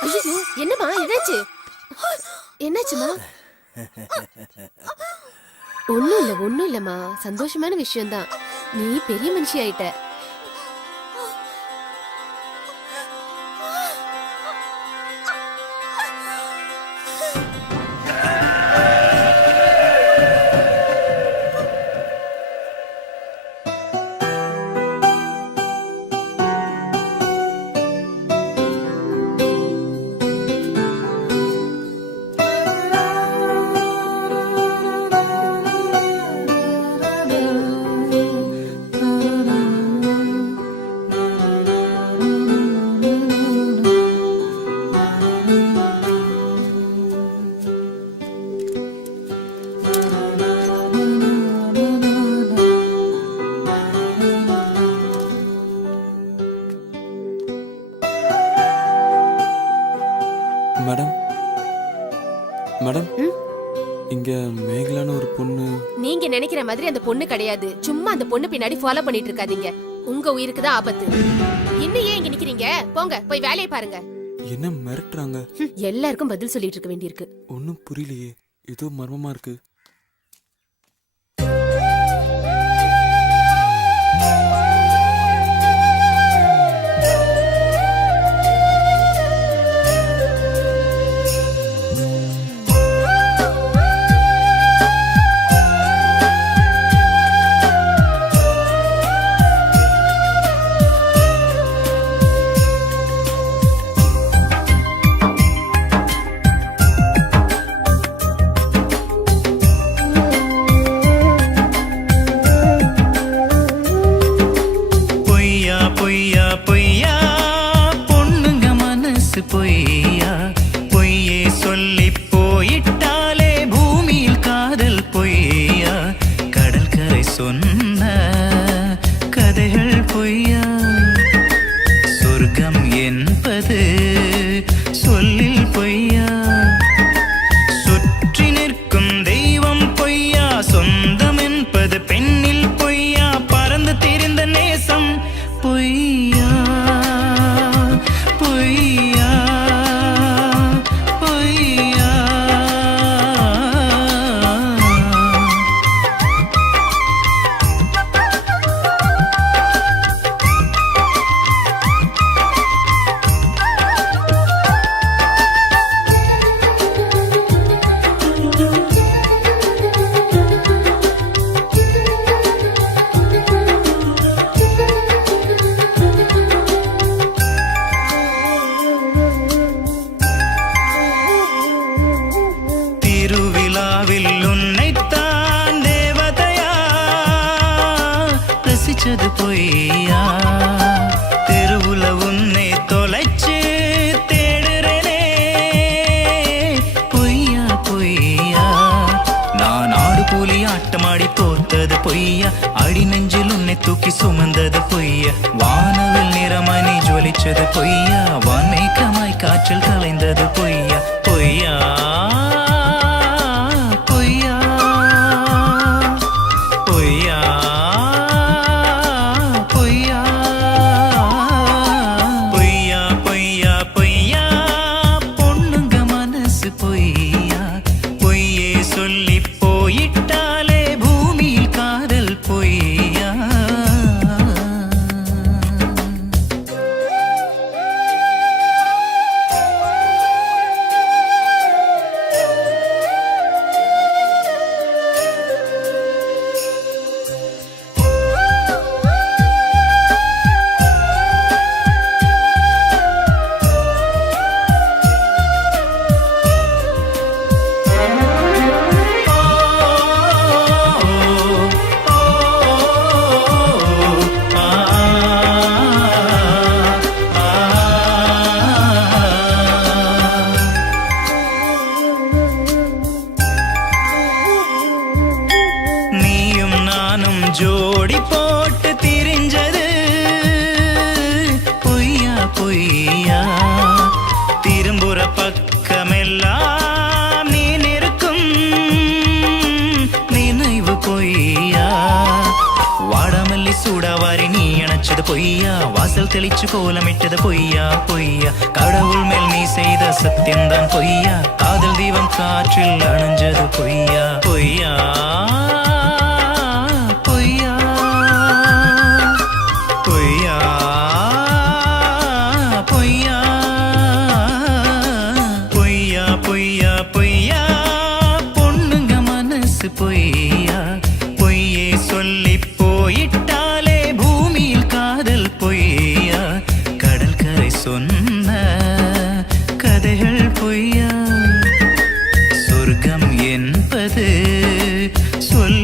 ஐயோ என்னம்மா என்னாச்சு என்னாச்சுமா ஒண்ணும் இல்லம்மா சந்தோஷமான விஷயம்தான் நீ பெரிய மனுஷி ஆயிட்ட மேடம் மேடம் இங்க மேகலான ஒரு பொண்ணு. நீங்க நினைக்கிற மாதிரி அந்த பொண்ணு கிடையாது. சும்மா அந்த பொண்ணு பின்னாடி ஃபாலோ பண்ணிட்டு இருக்காதீங்க. உங்க உயிருக்கு தான் ஆபத்து. இன்னும் ஏன் இங்க நிக்கிறீங்க? போங்க போய் வேலையை பாருங்க. என்ன மிரட்டுறாங்க? எல்லாருக்கும் பதில் சொல்லிட்டு இருக்க வேண்டியிருக்கு. ஒன்னும் புரியலையே, ஏதோ மர்மமா இருக்கு. நடிச்சது பொய்யா தெருவுல உன்னை தொலைச்சு தேடுறேனே பொய்யா பொய்யா நான் ஆடு கூலி ஆட்டமாடி தோத்தது பொய்யா அடி நெஞ்சில் உன்னை தூக்கி சுமந்தது பொய்யா வானவில் நிறமாய் நீ ஜொலிச்சது பொய்யா வான்மேகமாய் காற்றில் கலைந்தது பொய்யா பொய்யா பொய்யா பொய்யா பொய்யா பொய்யா பொய்யா பொய்யா பொண்ணுங்க மனசு பொய்யா பொய்யே சொல்லி போயிட்டாலே பூமியில் காதல் பொய்யா நீயும் நானும் ஜோடி போட்டு திரிஞ்சது பொய்யா பொய்யா திரும்புற பக்கமெல்லாம் நீ நிற்கும் நினைவு பொய்யா வாடாமல்லி சூடாவாரி நீ அணைச்சது பொய்யா வாசல் தெளிச்சு கோலமிட்டது பொய்யா பொய்யா கடவுள் மேல் நீ செய்த சத்தியம்தான் பொய்யா காதல் தீபம் காற்றில் அணைஞ்சது பொய்யா பொய்யா பொய்யா பொய்யா பொய்யா பொய்யா பொய்யா பொய்யா பொண்ணுங்க மனசு பொய்யா பொய்யே சொல்லி போயிட்டாலே பூமியில் காதல் பொய்யா கடல் கரை சொன்ன கதைகள் பொய்யா சொர்க்கம் என்பது சொல்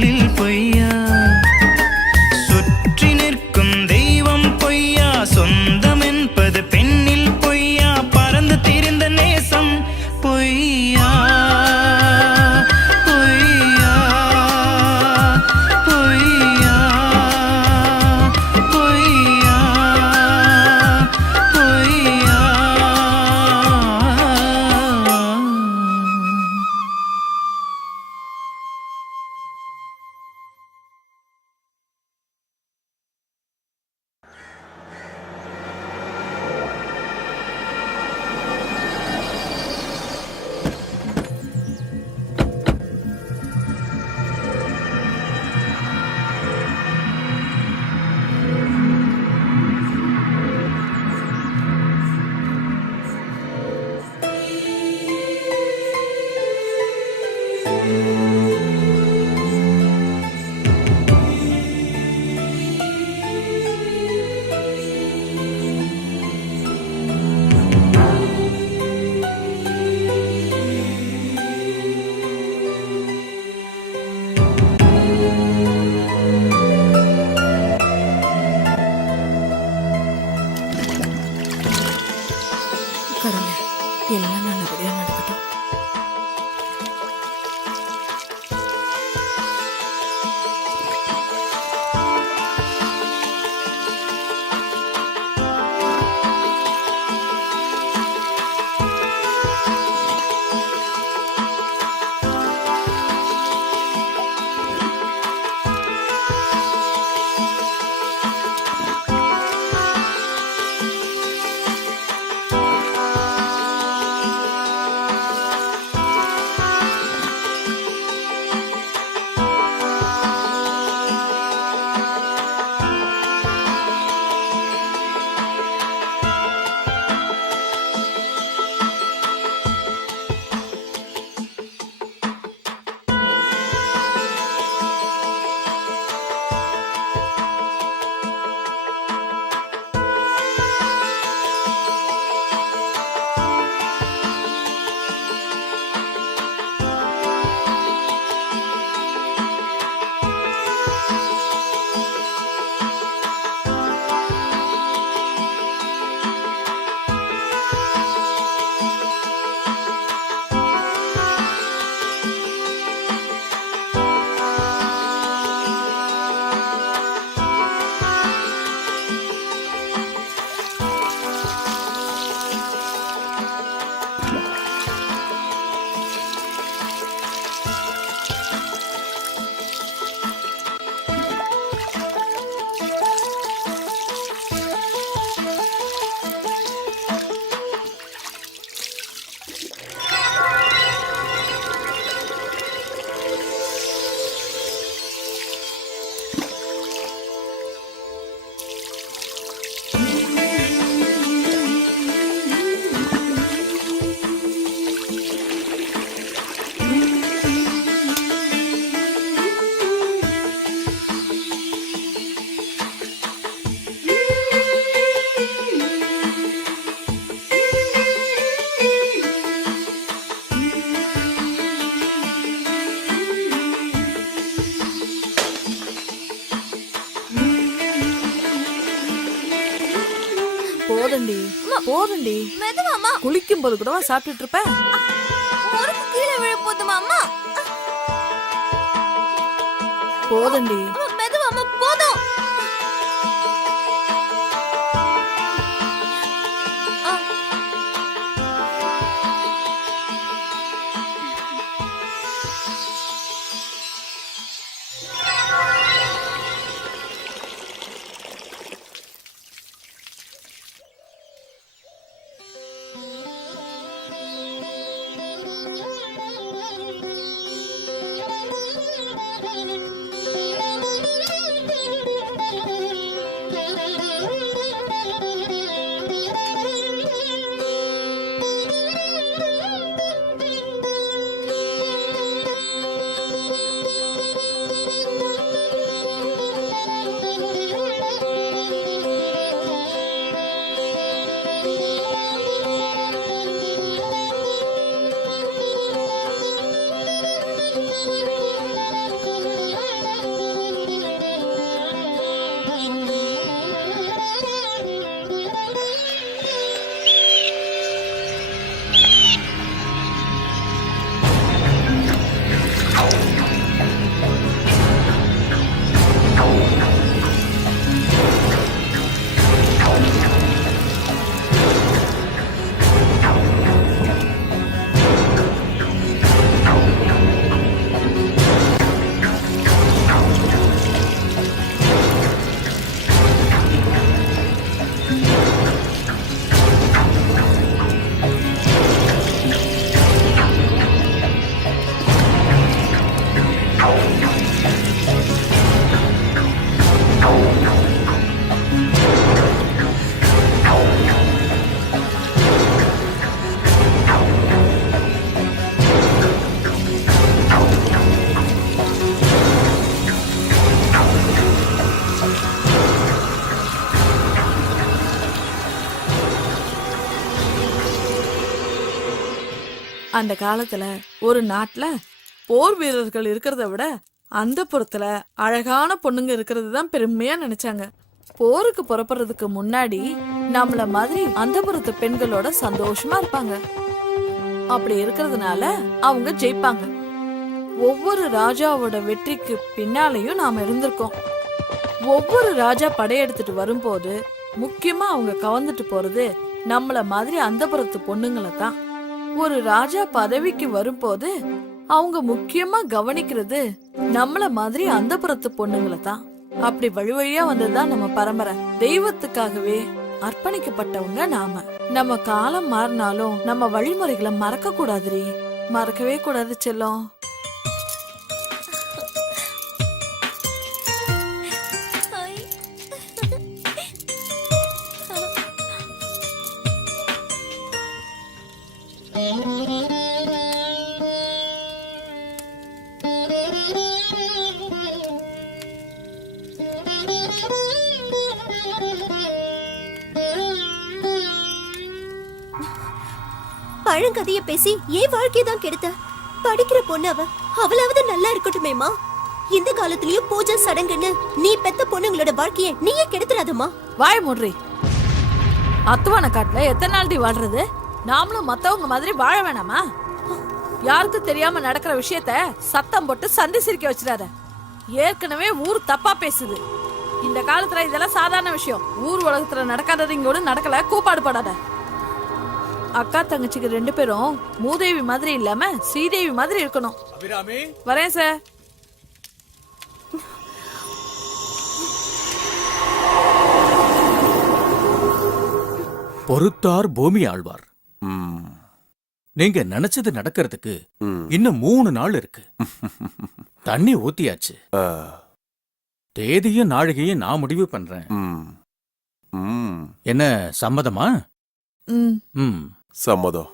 போதண்டி போதண்டி. மெதுவாமா. குளிக்கும் போது கூடவா சாப்பிட்டுட்டு இருப்ப? முறுக்கு கீழே விழ போதுமாமா. போதண்டி. மெதுவாமா போதும். அந்த காலத்துல ஒரு நாட்டுல போர் வீரர்கள் இருக்கிறத விட அந்த புறத்துல அழகான பொண்ணுங்க இருக்கிறது தான் பெருமையா நினைச்சாங்க. போருக்கு புறப்படுறதுக்கு முன்னாடி நம்மள மாதிரி அந்த புறத்து பெண்களோட சந்தோஷமா இருப்பாங்க. அப்படி இருக்கிறதுனால அவங்க ஜெயிப்பாங்க. ஒவ்வொரு ராஜாவோட வெற்றிக்கு பின்னாலையும் நாம இருந்திருக்கோம். ஒவ்வொரு ராஜா படையெடுத்துட்டு வரும்போது முக்கியமா அவங்க கவர்ந்துட்டு போறது நம்மள மாதிரி அந்த புறத்து பொண்ணுங்களை தான். ஒரு ராஜா பதவிக்கு வரும்போது அவங்க முக்கியமா கவனிக்கிறது நம்மள மாதிரி அந்த புறத்து பொண்ணுங்களை தான். அப்படி வழி வழியா வந்ததுதான் நம்ம பரம்பரை. தெய்வத்துக்காகவே அர்ப்பணிக்கப்பட்டவங்க நாம. நம்ம காலம் மாறினாலும் நம்ம வழிமுறைகளை மறக்க கூடாதுரி. மறக்கவே கூடாது செல்லம். பழங்கதைய பேசி ஏன் வாழ்க்கையதான் கெடுத்த? படிக்கிற பொண்ணு அவளாவது நல்லா இருக்கட்டுமேமா. இந்த காலத்திலயும் பூஜை சடங்குன்னு நீ பெத்த பொண்ணுங்களோட வாழ்க்கைய நீயே கெடுத்துறாதம்மா. வாய் மூடுறி. அத்துவான காட்டுல எத்தனை நாள்டி வாழ்றது? நாமளும் மத்தவங்க மாதிரி வாழ வேணாமா? யாருக்கு தெரியாம நடக்கிற விஷயத்த சத்தம் போட்டு சந்தி சிரிக்க வச்சிடாத. ஏற்கனவே ஊர் தப்பா பேசுது. இந்த காலத்துல இதெல்லாம் சாதாரண விஷயம். ஊர் உலகத்துல நடக்காதது இங்கோடு நடக்கல. கூப்பாடு படாத. அக்கா தங்கச்சிக்கு 2 பேரும் மூதேவி மாதிரி இல்லாம ஸ்ரீதேவி மாதிரி இருக்கணும். வரேன் சார். பொறுத்தார் பூமி ஆழ்வார். நீங்க நினைச்சது நடக்கிறதுக்கு இன்னும் 3 நாள் இருக்கு. தண்ணி ஊத்தியாச்சு. தேதியும் நாழிகையும் நான் முடிவு பண்றேன். என்ன சம்மதமா? சம்மதம்.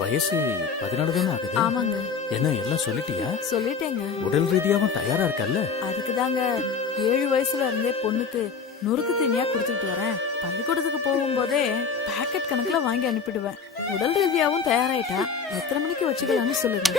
வயசு 14 தானே ஆகுது. ஆமாங்க. என்ன எல்லாம் சொல்லிட்டியா? சொல்லிட்டேங்க. உடல் ரீதியாவும் தயாரா இருக்கல்ல? அதுக்குதாங்க 7 வயசுல இருந்தே பொண்ணுக்கு நுறுக்கு தீனியா கொடுத்துட்டு வரேன். பள்ளிக்கூடத்துக்கு போகும்போதே பாக்கெட் கணக்குல வாங்கி அனுப்பிடுவேன். உடல் ரீதியாவும் தயாராயிட்டா எத்தனை மணிக்கு வச்சுக்கலாம்னு சொல்லுங்க.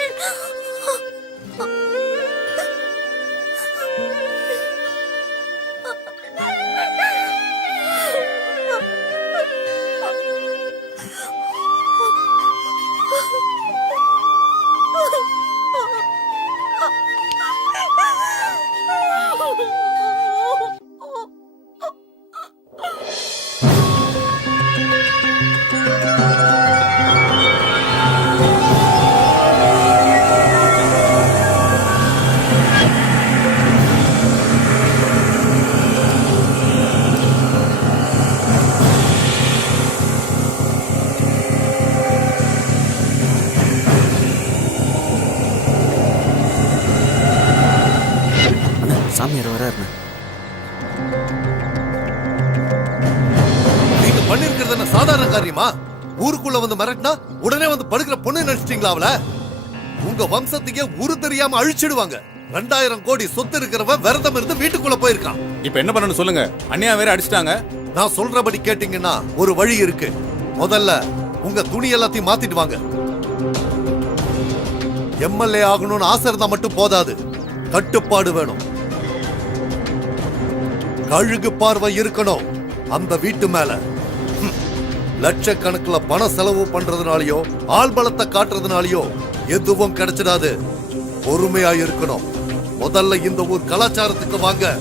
பண்ணிருக்கிறது என்ன சாதாரண காரியமா? ஊருக்குள்ள வந்து மிரட்டினா உடனே வந்து படுக்கிற பொண்ணு நினைச்சிட்டீங்களா அவள? உங்க வம்சத்தையே ஊரு தெரியாம அழிச்சிடுவாங்க. 2000 கோடி சொத்து இருக்கிறவன் விரதம் இருந்து வீட்டுக்குள்ள போயிருக்கான். இப்ப என்ன பண்ணணும் சொல்லுங்க? அண்ணியா வேற அடிச்சிட்டாங்க. நான் சொல்றபடி கேட்டீங்கன்னா ஒரு வழி இருக்கு. முதல்ல உங்க துணி எல்லாத்தையும் மாத்திட்டு வாங்க. எம்எல்ஏ ஆகணும்னு ஆசை இருந்தா மட்டும் போதாது, கட்டுப்பாடு வேணும். கழுகு பார்வை இருக்கணும் அந்த வீட்டு மேல. லட்சக்கணக்கில் பண செலவு பண்றதுனாலயோ ஆள் பலத்தை காட்டுறதுனாலயோ எதுவும் கிடைச்சிடாது. பொறுமையா இருக்கணும். முதல்ல இந்த ஊர் கலாச்சாரத்துக்கு வாங்க.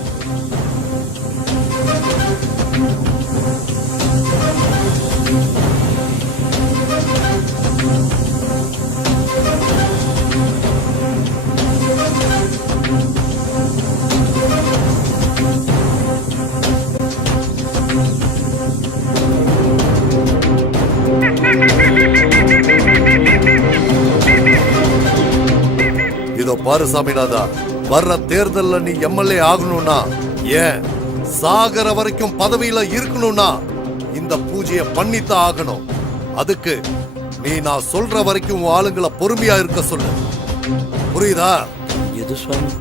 இதோ பாரு சாமிநாதா, வர்ற தேர்தல்ல நீ எம்எல்ஏ ஆகணும்னா, ஏன் சாகர வரைக்கும் பதவியில இருக்கணும்னா இந்த பூஜையை பண்ணித்தான் ஆகணும். அதுக்கு நீ நான் சொல்ற வரைக்கும் உன் ஆளுங்களை பொறுமையா இருக்க சொல்லு. புரியுதா? எது சுவாமி?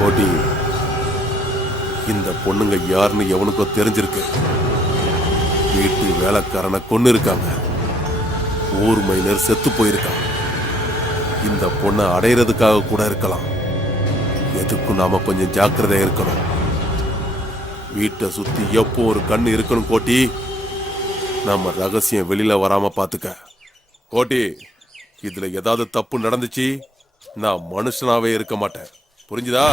கோட்டி, இந்த பொண்ணுங்க யாருன்னு எவனுக்கோ தெரிஞ்சிருக்கு. வீட்டு வேலைக்காரனை கொன்னு இருக்காங்க. ஊர் மைனர் செத்து போயிருக்கான். இந்த பொண்ணை அடையிறதுக்காக கூட இருக்கலாம். எதுக்கும் நாம கொஞ்சம் ஜாக்கிரதையா இருக்கணும். வீட்டை சுத்தி எப்போ ஒரு கண்ணு இருக்கணும் கோட்டி. நம்ம ரகசியம் வெளியில வராம பாத்துக்க. கோட்டி, இதுல ஏதாவது தப்பு நடந்துச்சு நான் மனுஷனாவே இருக்க மாட்டேன். புரிஞ்சுதா?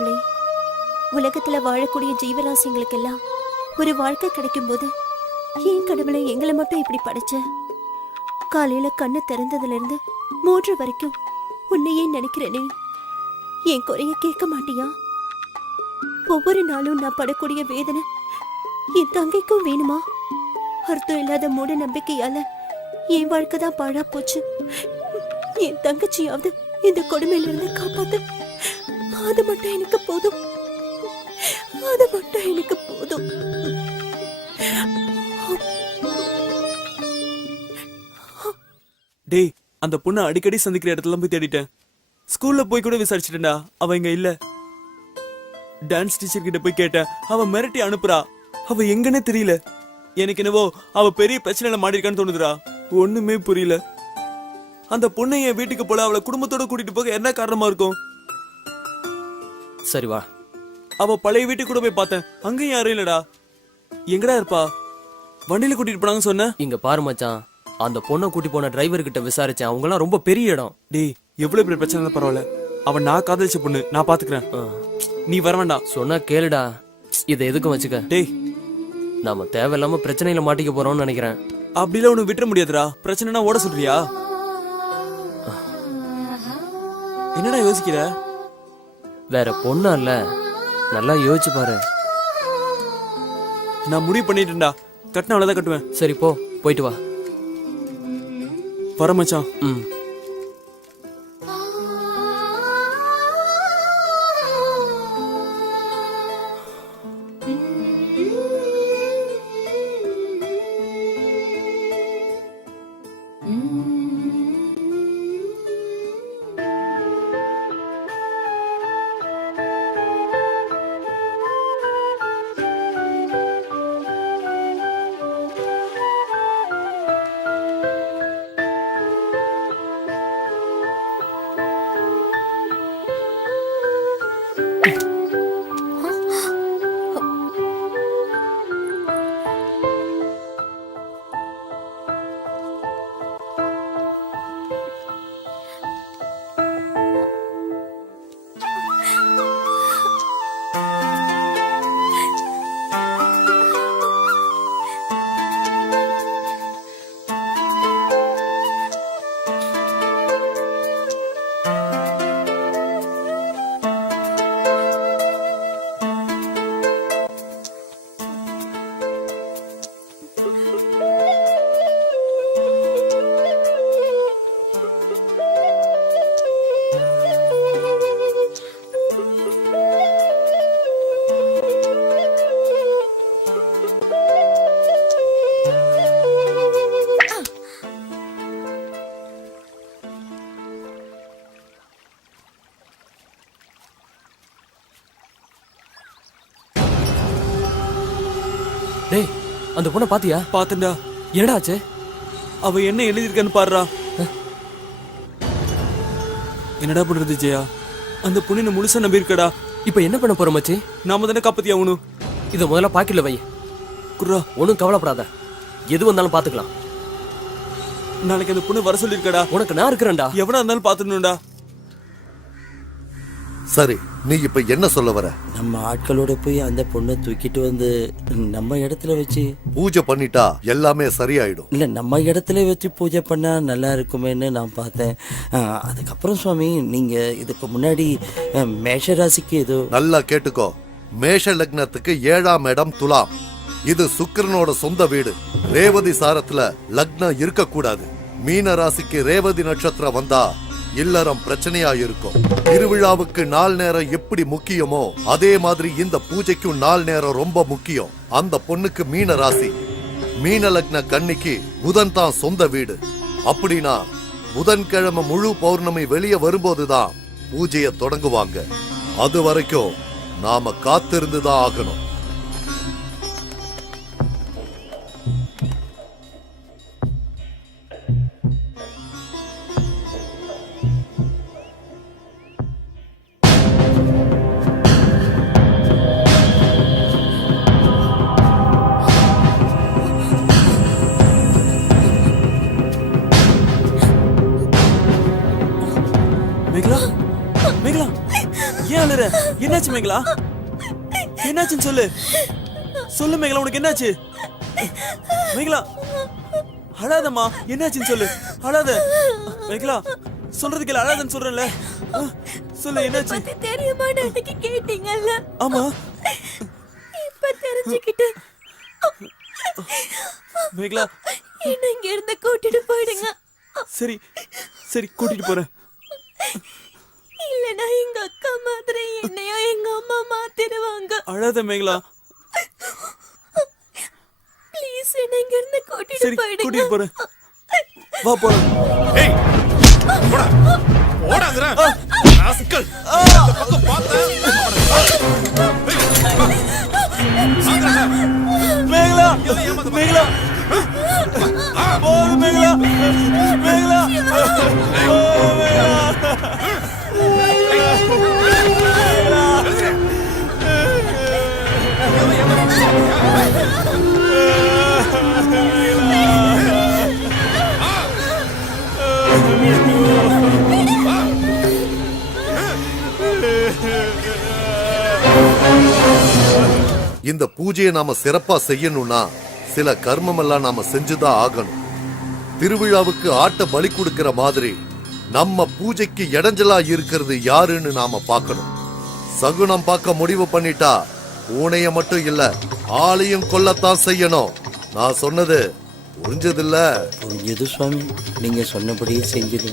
கடவுளே, உலகத்துல வாழக்கூடிய ஜீவராசிங்களுக்கெல்லாம் ஒரு வாழ்க்கை கிடைக்கும் போது ஏன் கடவுளை எங்களை மட்டும் இப்படி படைச்ச? காலையில கண்ணை திறந்ததுல இருந்து மூன்று வரைக்கும் உன்னையே நினைக்கிறேனே, என் குறைய கேட்க மாட்டியா? ஒவ்வொரு நாளும் நான் படக்கூடிய வேதனை என் தங்கைக்கும் வேணுமா? அர்த்தம் இல்லாத மூட நம்பிக்கையால என் வாழ்க்கை தான் பாழா போச்சு. என் தங்கச்சியாவது இந்த கொடுமையிலிருந்து காப்பாத்து. அது மட்டும் எனக்கு போதும். அது மட்டும் எனக்கு போதும். டேய், அந்த பொண்ணை அடிக்கடி சந்திக்கிற இடத்துல போய் தேடிட்டேன். ஸ்கூல்ல போய் கூட விசாரிச்சிட்டேன்டா, அவ இங்க இல்ல. டான்ஸ் டீச்சர் கிட்ட போய் கேட்டேன், அவ மிரட்டி அனுப்புறா. அவ எங்கன்னே தெரியல. எனக்கு என்னவோ அவ பெரிய பிரச்சனையில மாட்டிருக்கான்னு தோணுதுடா. ஒண்ணுமே புரியல. அந்த பொண்ணை என் வீட்டுக்கு போல அவளை குடும்பத்தோட கூட்டிட்டு போக என்ன காரணமா இருக்கும்? சரி வா. அவ பழைய வீட்டுக்கு கூட போய் பார்த்தேன், அங்கேயும் யாரும் இல்லடா. எங்கடா இருப்பா? வண்டியில கூட்டிட்டு போனாங்க சொன்ன. இங்க பாரு மச்சான், அந்த பொண்ணை கூட்டி போன டிரைவர் கிட்ட விசாரிச்சேன். அவங்க எல்லாம் ரொம்ப பெரிய இடம். டேய், எவ்வளவு பெரிய பிரச்சனை பரவாயில்ல. அவன் நான் காதலிச்ச பொண்ணு, நான் பாத்துக்கிறேன். நீ வர வேண்டாம். சொன்னா கேளுடா. இதை எதுக்கும் வச்சுக்க. டேய், நாம தேவையில்லாம பிரச்சனையில மாட்டிக்க போறோம்னு நினைக்கிறேன். அப்படிலாம் ஒண்ணு விட்டுற முடியாதுடா. பிரச்சனைனா ஓட சொல்றியா? என்னடா யோசிக்கிற? வேற பொண்ணா இல்ல, நல்லா யோசிச்சு பாரு. நான் முடிவு பண்ணிட்டேன்டா. கட்டின அவ்வளவுதான் கட்டுவேன். சரி போ, போயிட்டு வா. வர மச்சான். ம். டேய், அந்த பொண்ணை பாத்தியா? பாத்தண்டா. என்னடா ஆச்சு? அவ என்ன எழுதிருக்கான்னு பாருடா. என்னடா பண்றது ஜெயா? அந்த பொண்ணு முழுசா நம்பி இருக்கடா. இப்ப என்ன பண்ண போற மச்சி? நாம தானே காப்பாத்தி ஆகணும். இத முதல்ல பாக்கெட்ல வை. குர்ரா, ஒன்னும் கவலைப்படாத. எது வந்தாலும் பாத்துக்கலாம். நாளைக்கு அந்த பொண்ணு வர சொல்லிருக்கடா. உனக்கு நான் இருக்கிறேன்டா. எவனா இருந்தாலும் பாத்துடணும்டா. சரி, நீ இப்ப என்ன சொல்ல வர? நம்ம ஆட்களோட போய் அந்த பொண்ணை தூக்கிட்டு வந்து நம்ம இடத்துல வச்சு பூஜை பண்ணிட்டா எல்லாமே சரியாயிடும். இல்ல, நம்ம இடத்துல வச்சு பூஜை பண்ணா நல்லா இருக்குமேன்னு நான் பார்த்தேன். அதுக்கப்புறம் சுவாமி, நீங்க இதுக்கு முன்னாடி மேஷ ராசிக்கு ஏதோ. நல்லா கேட்டுக்கோ. மேஷ லக்னத்துக்கு 7ஆம் இடம் துலாம். இது சுக்கிரனோட சொந்த வீடு. ரேவதி சாரத்துல லக்னம் இருக்க கூடாது. மீன ராசிக்கு ரேவதி நட்சத்திரம் வந்தா இல்லறம் பிரச்சனையா இருக்கும். திருவிழாவுக்கு நாள் நேரம் எப்படி முக்கியமோ அதே மாதிரி இந்த பூஜைக்கும் நாள் நேரம் ரொம்ப முக்கியம். அந்த பொண்ணுக்கு மீன ராசி. மீன லக்ன கன்னிக்கு புதன் தான் சொந்த வீடு. அப்படின்னா புதன்கிழமை முழு பௌர்ணமி வெளியே வரும்போதுதான் பூஜையை தொடங்குவாங்க. அது வரைக்கும் நாம காத்திருந்துதான் ஆகணும். மேகலா, மேகலா, ஏன் அழற? சொல்லிடுறேன். என்னாச்சு மேகலா? என்னாச்சுன்னு சொல்லு. சொல்லு மேகலா, உனக்கு என்னாச்சு? மேகலா அழாதம்மா, என்னாச்சுன்னு சொல்லு. அழாத மேகலா, சொல்றது கேளு. அழாதன்னு சொல்றேன்ல. சொல்லு என்னாச்சு? தெரியுமா எனக்கு கேட்டீங்கல்ல? ஆமா. இப்ப தெரிஞ்சுக்கிட்டேன். மேகலா என்ன இங்க இருந்து கூட்டிட்டு போயிடுங்க. சரி சரி, கூட்டிட்டு போறேன். இல்லனா எங்க அக்கா மாதிரி என்னையும் எங்க அம்மா மாத்திடுவாங்க. அழாத மேகலா. ப்ளீஸ் என்ன இங்க இருந்து கூட்டிட்டு சரி, போயிடுங்க. கூட்டிட்டு போறேன். வா போறோம். ஏய் போடா போடாங்கற ராஸ்கல். இந்த பக்கம் பாத்த மேகலா மேகலா போடு மேகலா மேகலா இந்த பூஜையை நாம சிறப்பா செய்யணும்னா சில கர்மம் எல்லாம் நாம செஞ்சுதான் ஆகணும். திருவிழாவுக்கு ஆட்ட பலி கொடுக்கிற மாதிரி நம்ம பூஜைக்கு இடைஞ்சலா இருக்கிறது யாருன்னு நாம பார்க்கணும். சகுனம் பார்க்க முடிவு பண்ணிட்டா பூனைய மட்டும் இல்ல, ஆளையும் கொல்லத்தான் செய்யணும். நான் சொன்னது புரிஞ்சது இல்ல? புரிஞ்சது சுவாமி, நீங்க சொன்னபடியே செஞ்சது.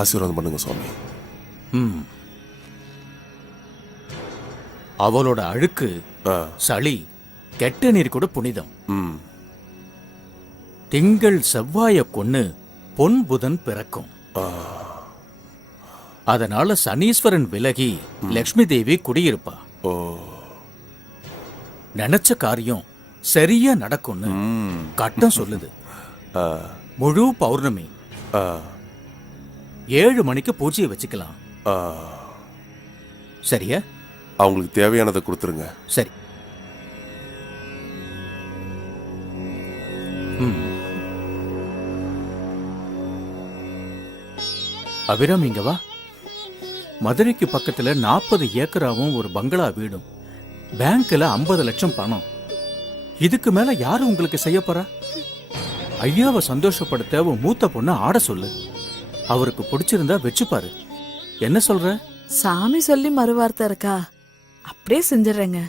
ஆசீர்வாதம் பண்ணுங்க சுவாமி. அவளோட அழுக்கு, சளி, கெட்ட நீர் கூட புனிதம். திங்கள் செவ்வாய கொன்னு பொன் புதன் பிறக்கும். அதனால சனீஸ்வரன் விலகி லக்ஷ்மி தேவி குடியிருப்பா. நினைச்ச காரியம் சரியா நடக்கும்னு கட்டம் சொல்லுது. முழு பௌர்ணமி 7 மணிக்கு பூஜையை வச்சுக்கலாம். சரியா? அவங்களுக்கு தேவையானதை கொடுத்துருங்க. சரி. அபிராம், இங்க வா. மதுரைக்கு பக்கத்துல 40 ஏக்கராவும் ஒரு பங்களா வீடும், பேங்க்ல 50 லட்சம் பணம். இதுக்கு மேல யாரு உங்களுக்கு செய்ய போறா? ஐயாவை சந்தோஷப்படுத்த உன் மூத்த பொண்ணு ஆட சொல்லு. அவருக்கு பிடிச்சிருந்தா வச்சுப்பாரு. என்ன சொல்ற? சாமி சொல்லி மறுவார்த்தை இருக்கா? அப்படியே செஞ்சிடறேங்க.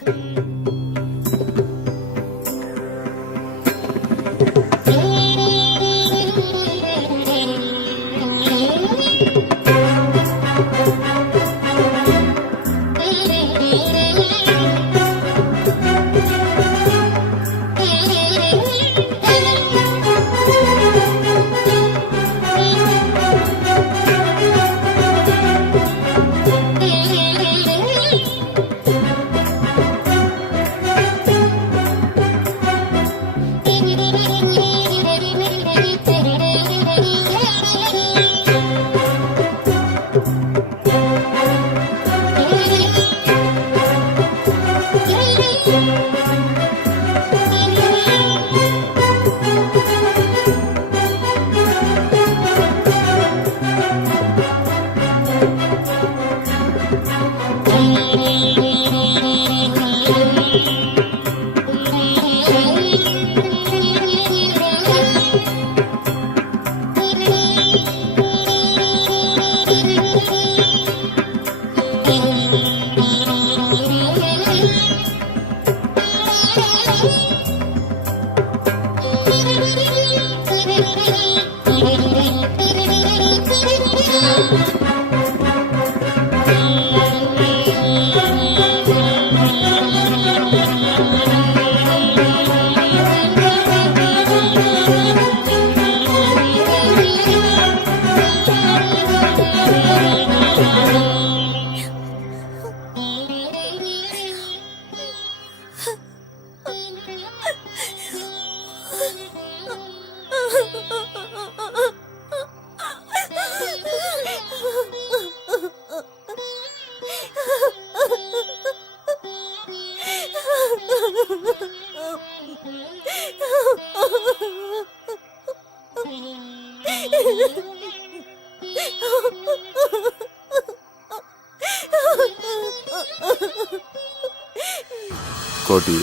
கோட்டி,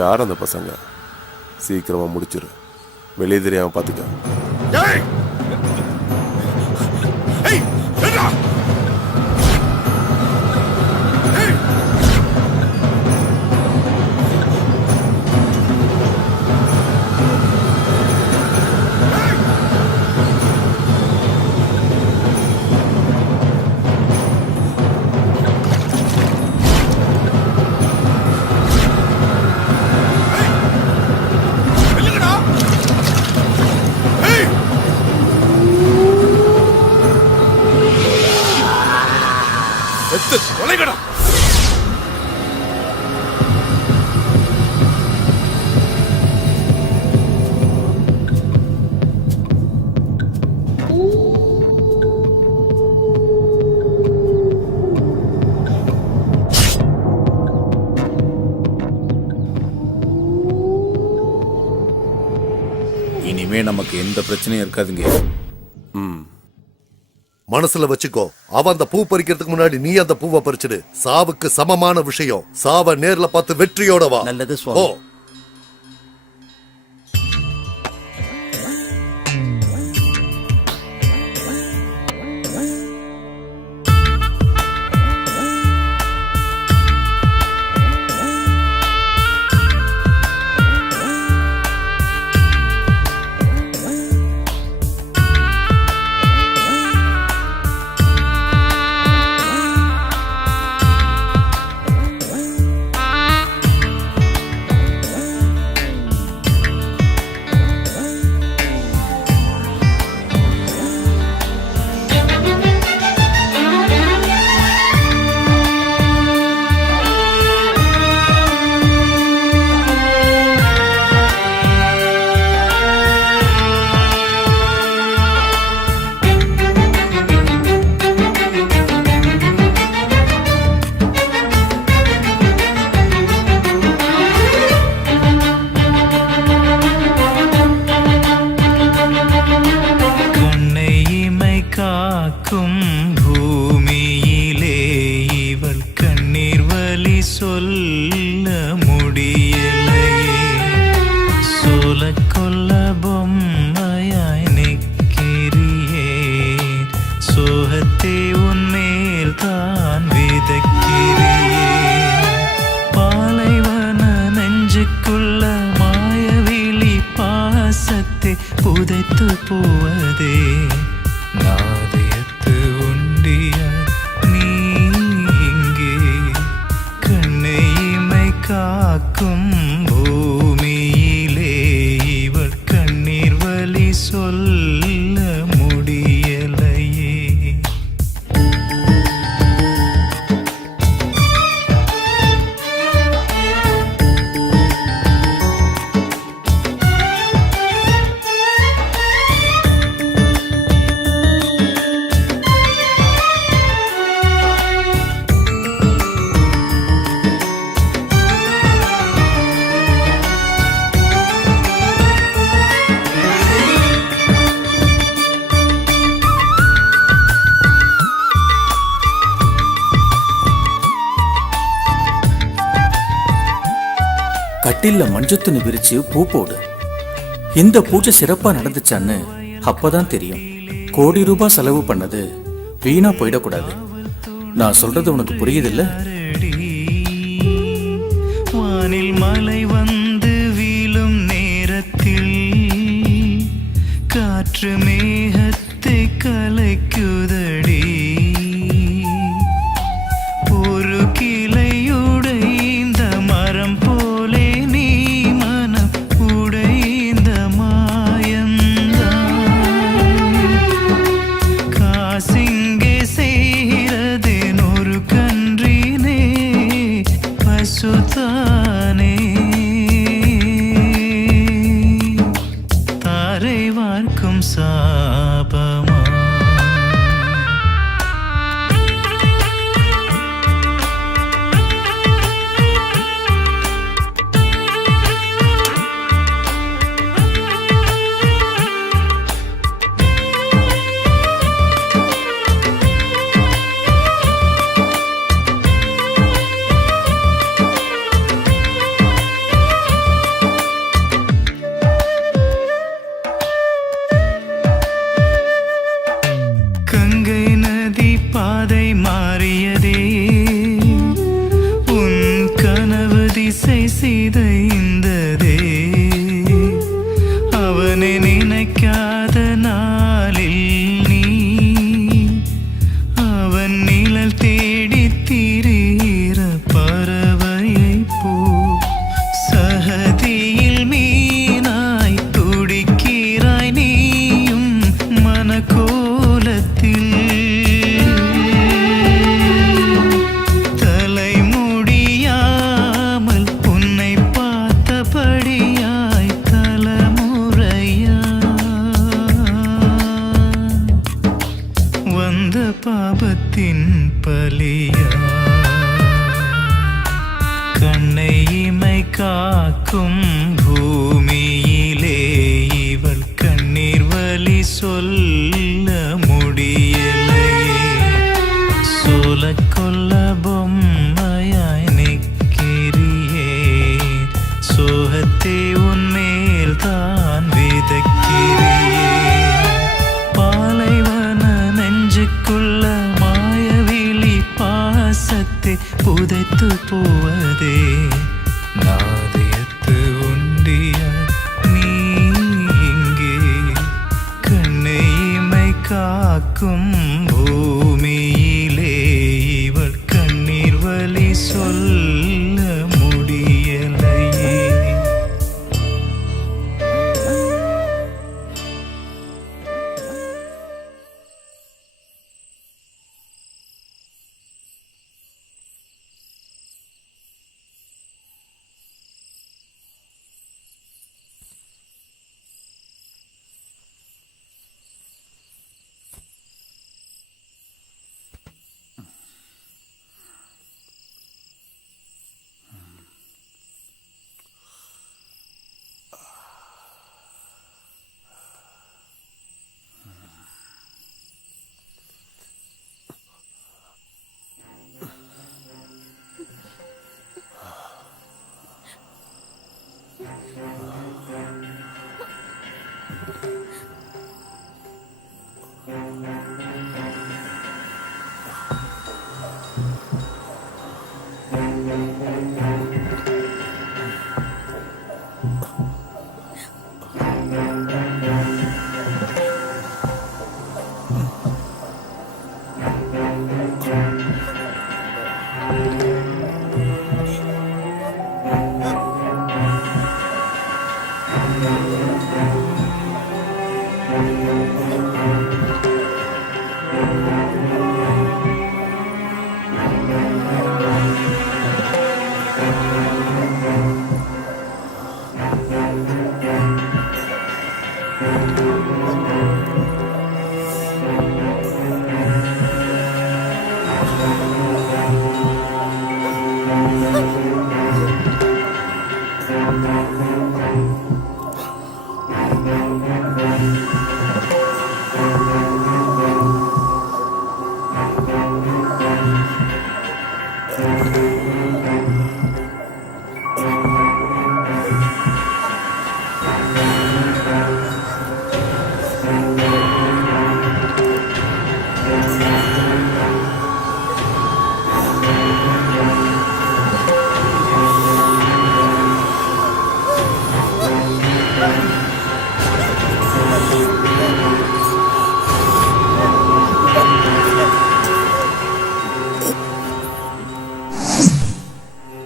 யார் அந்த பசங்க? சீக்கிரமா முடிச்சிரு, வெளியே தெரியாம பாத்துக்க. இனிமே நமக்கு எந்த பிரச்சனையும் இருக்காதுங்க. மனசுல வச்சுக்கோ, அவன் அந்த பூ பறிக்கிறதுக்கு முன்னாடி நீ அந்த பூவை பறிச்சிடு. சாவுக்கு சமமான விஷயம். சாவ நேர்ல பார்த்து வெற்றியோட வா. நல்லது சுவாமி. புதைத்து போவதே நாதயத்து உண்டிய நீ இங்கே கண்ணை இமை காக்கும் பூமியிலே இவள் கண்ணீர் வலி சொல்ல முடியலையே. கட்டில்ல மஞ்சத்துன்னு விரிச்சு பூ போடு. இந்த பூஜை சிறப்பா நடந்துச்சான்னு அப்பதான் தெரியும். கோடி ரூபாய் செலவு பண்ணது வீணா போயிடக்கூடாது. நான் சொல்றது உனக்கு புரியுதில்ல? வானில் மழை வந்து வீழும் நேரத்தில் காற்று மேகத்தை கலைக்குது. கங்கை நதி பாதை மாறியதே உன் கனவு திசை சிதைந்ததே அவனை நினைக்காத நாளில் நீ அவன் நிழல் தேடி திரிகிற பறவையை போ சகதியில் மீனாய் துடிக்கிறாய் நீயும் மனக்கோலத்தில் தலைமுடியாமல் உன்னை பார்த்தபடியாய் தலைமுறையா வந்த பாபத்தின் பலியா கண்ணை இமை காக்கும் பூமியிலே இவள் கண்ணீர் வலி சொல்ல முடியலையே சோல கொல்ல பொம்மையாய் நிற்கிறியே சோகத்தை உன்மேல் தான் விதக்கிறியே பாலைவன நெஞ்சுக்குள்ள மாயவிழி பாசத்தை புதைத்து போவதே நாதயத்து உண்டிய நீ இங்கே கண்ணை இமை காக்கும் பூமியிலே இவள் கண்ணீர் வலி சொல்ல முடியலையே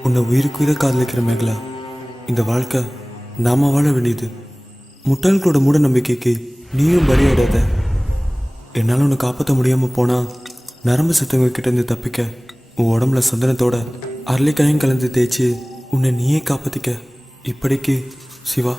உன்னை உயிருக்குயிர காதலிக்கிற மேகலா, இந்த வாழ்க்கை நாம வாழ வேண்டியது. முட்டாள்களோட மூட நம்பிக்கைக்கு நீயும் பலியாடாத. என்னால் உன்னை காப்பாற்ற முடியாமல் போனா நரம்பு சத்தவங்க கிட்ட இருந்து தப்பிக்க உன் உடம்புல சந்தனத்தோட அரளிக்காயும் கலந்து தேய்ச்சி உன்னை நீயே காப்பாற்றிக்க. இப்படிக்கு சிவா.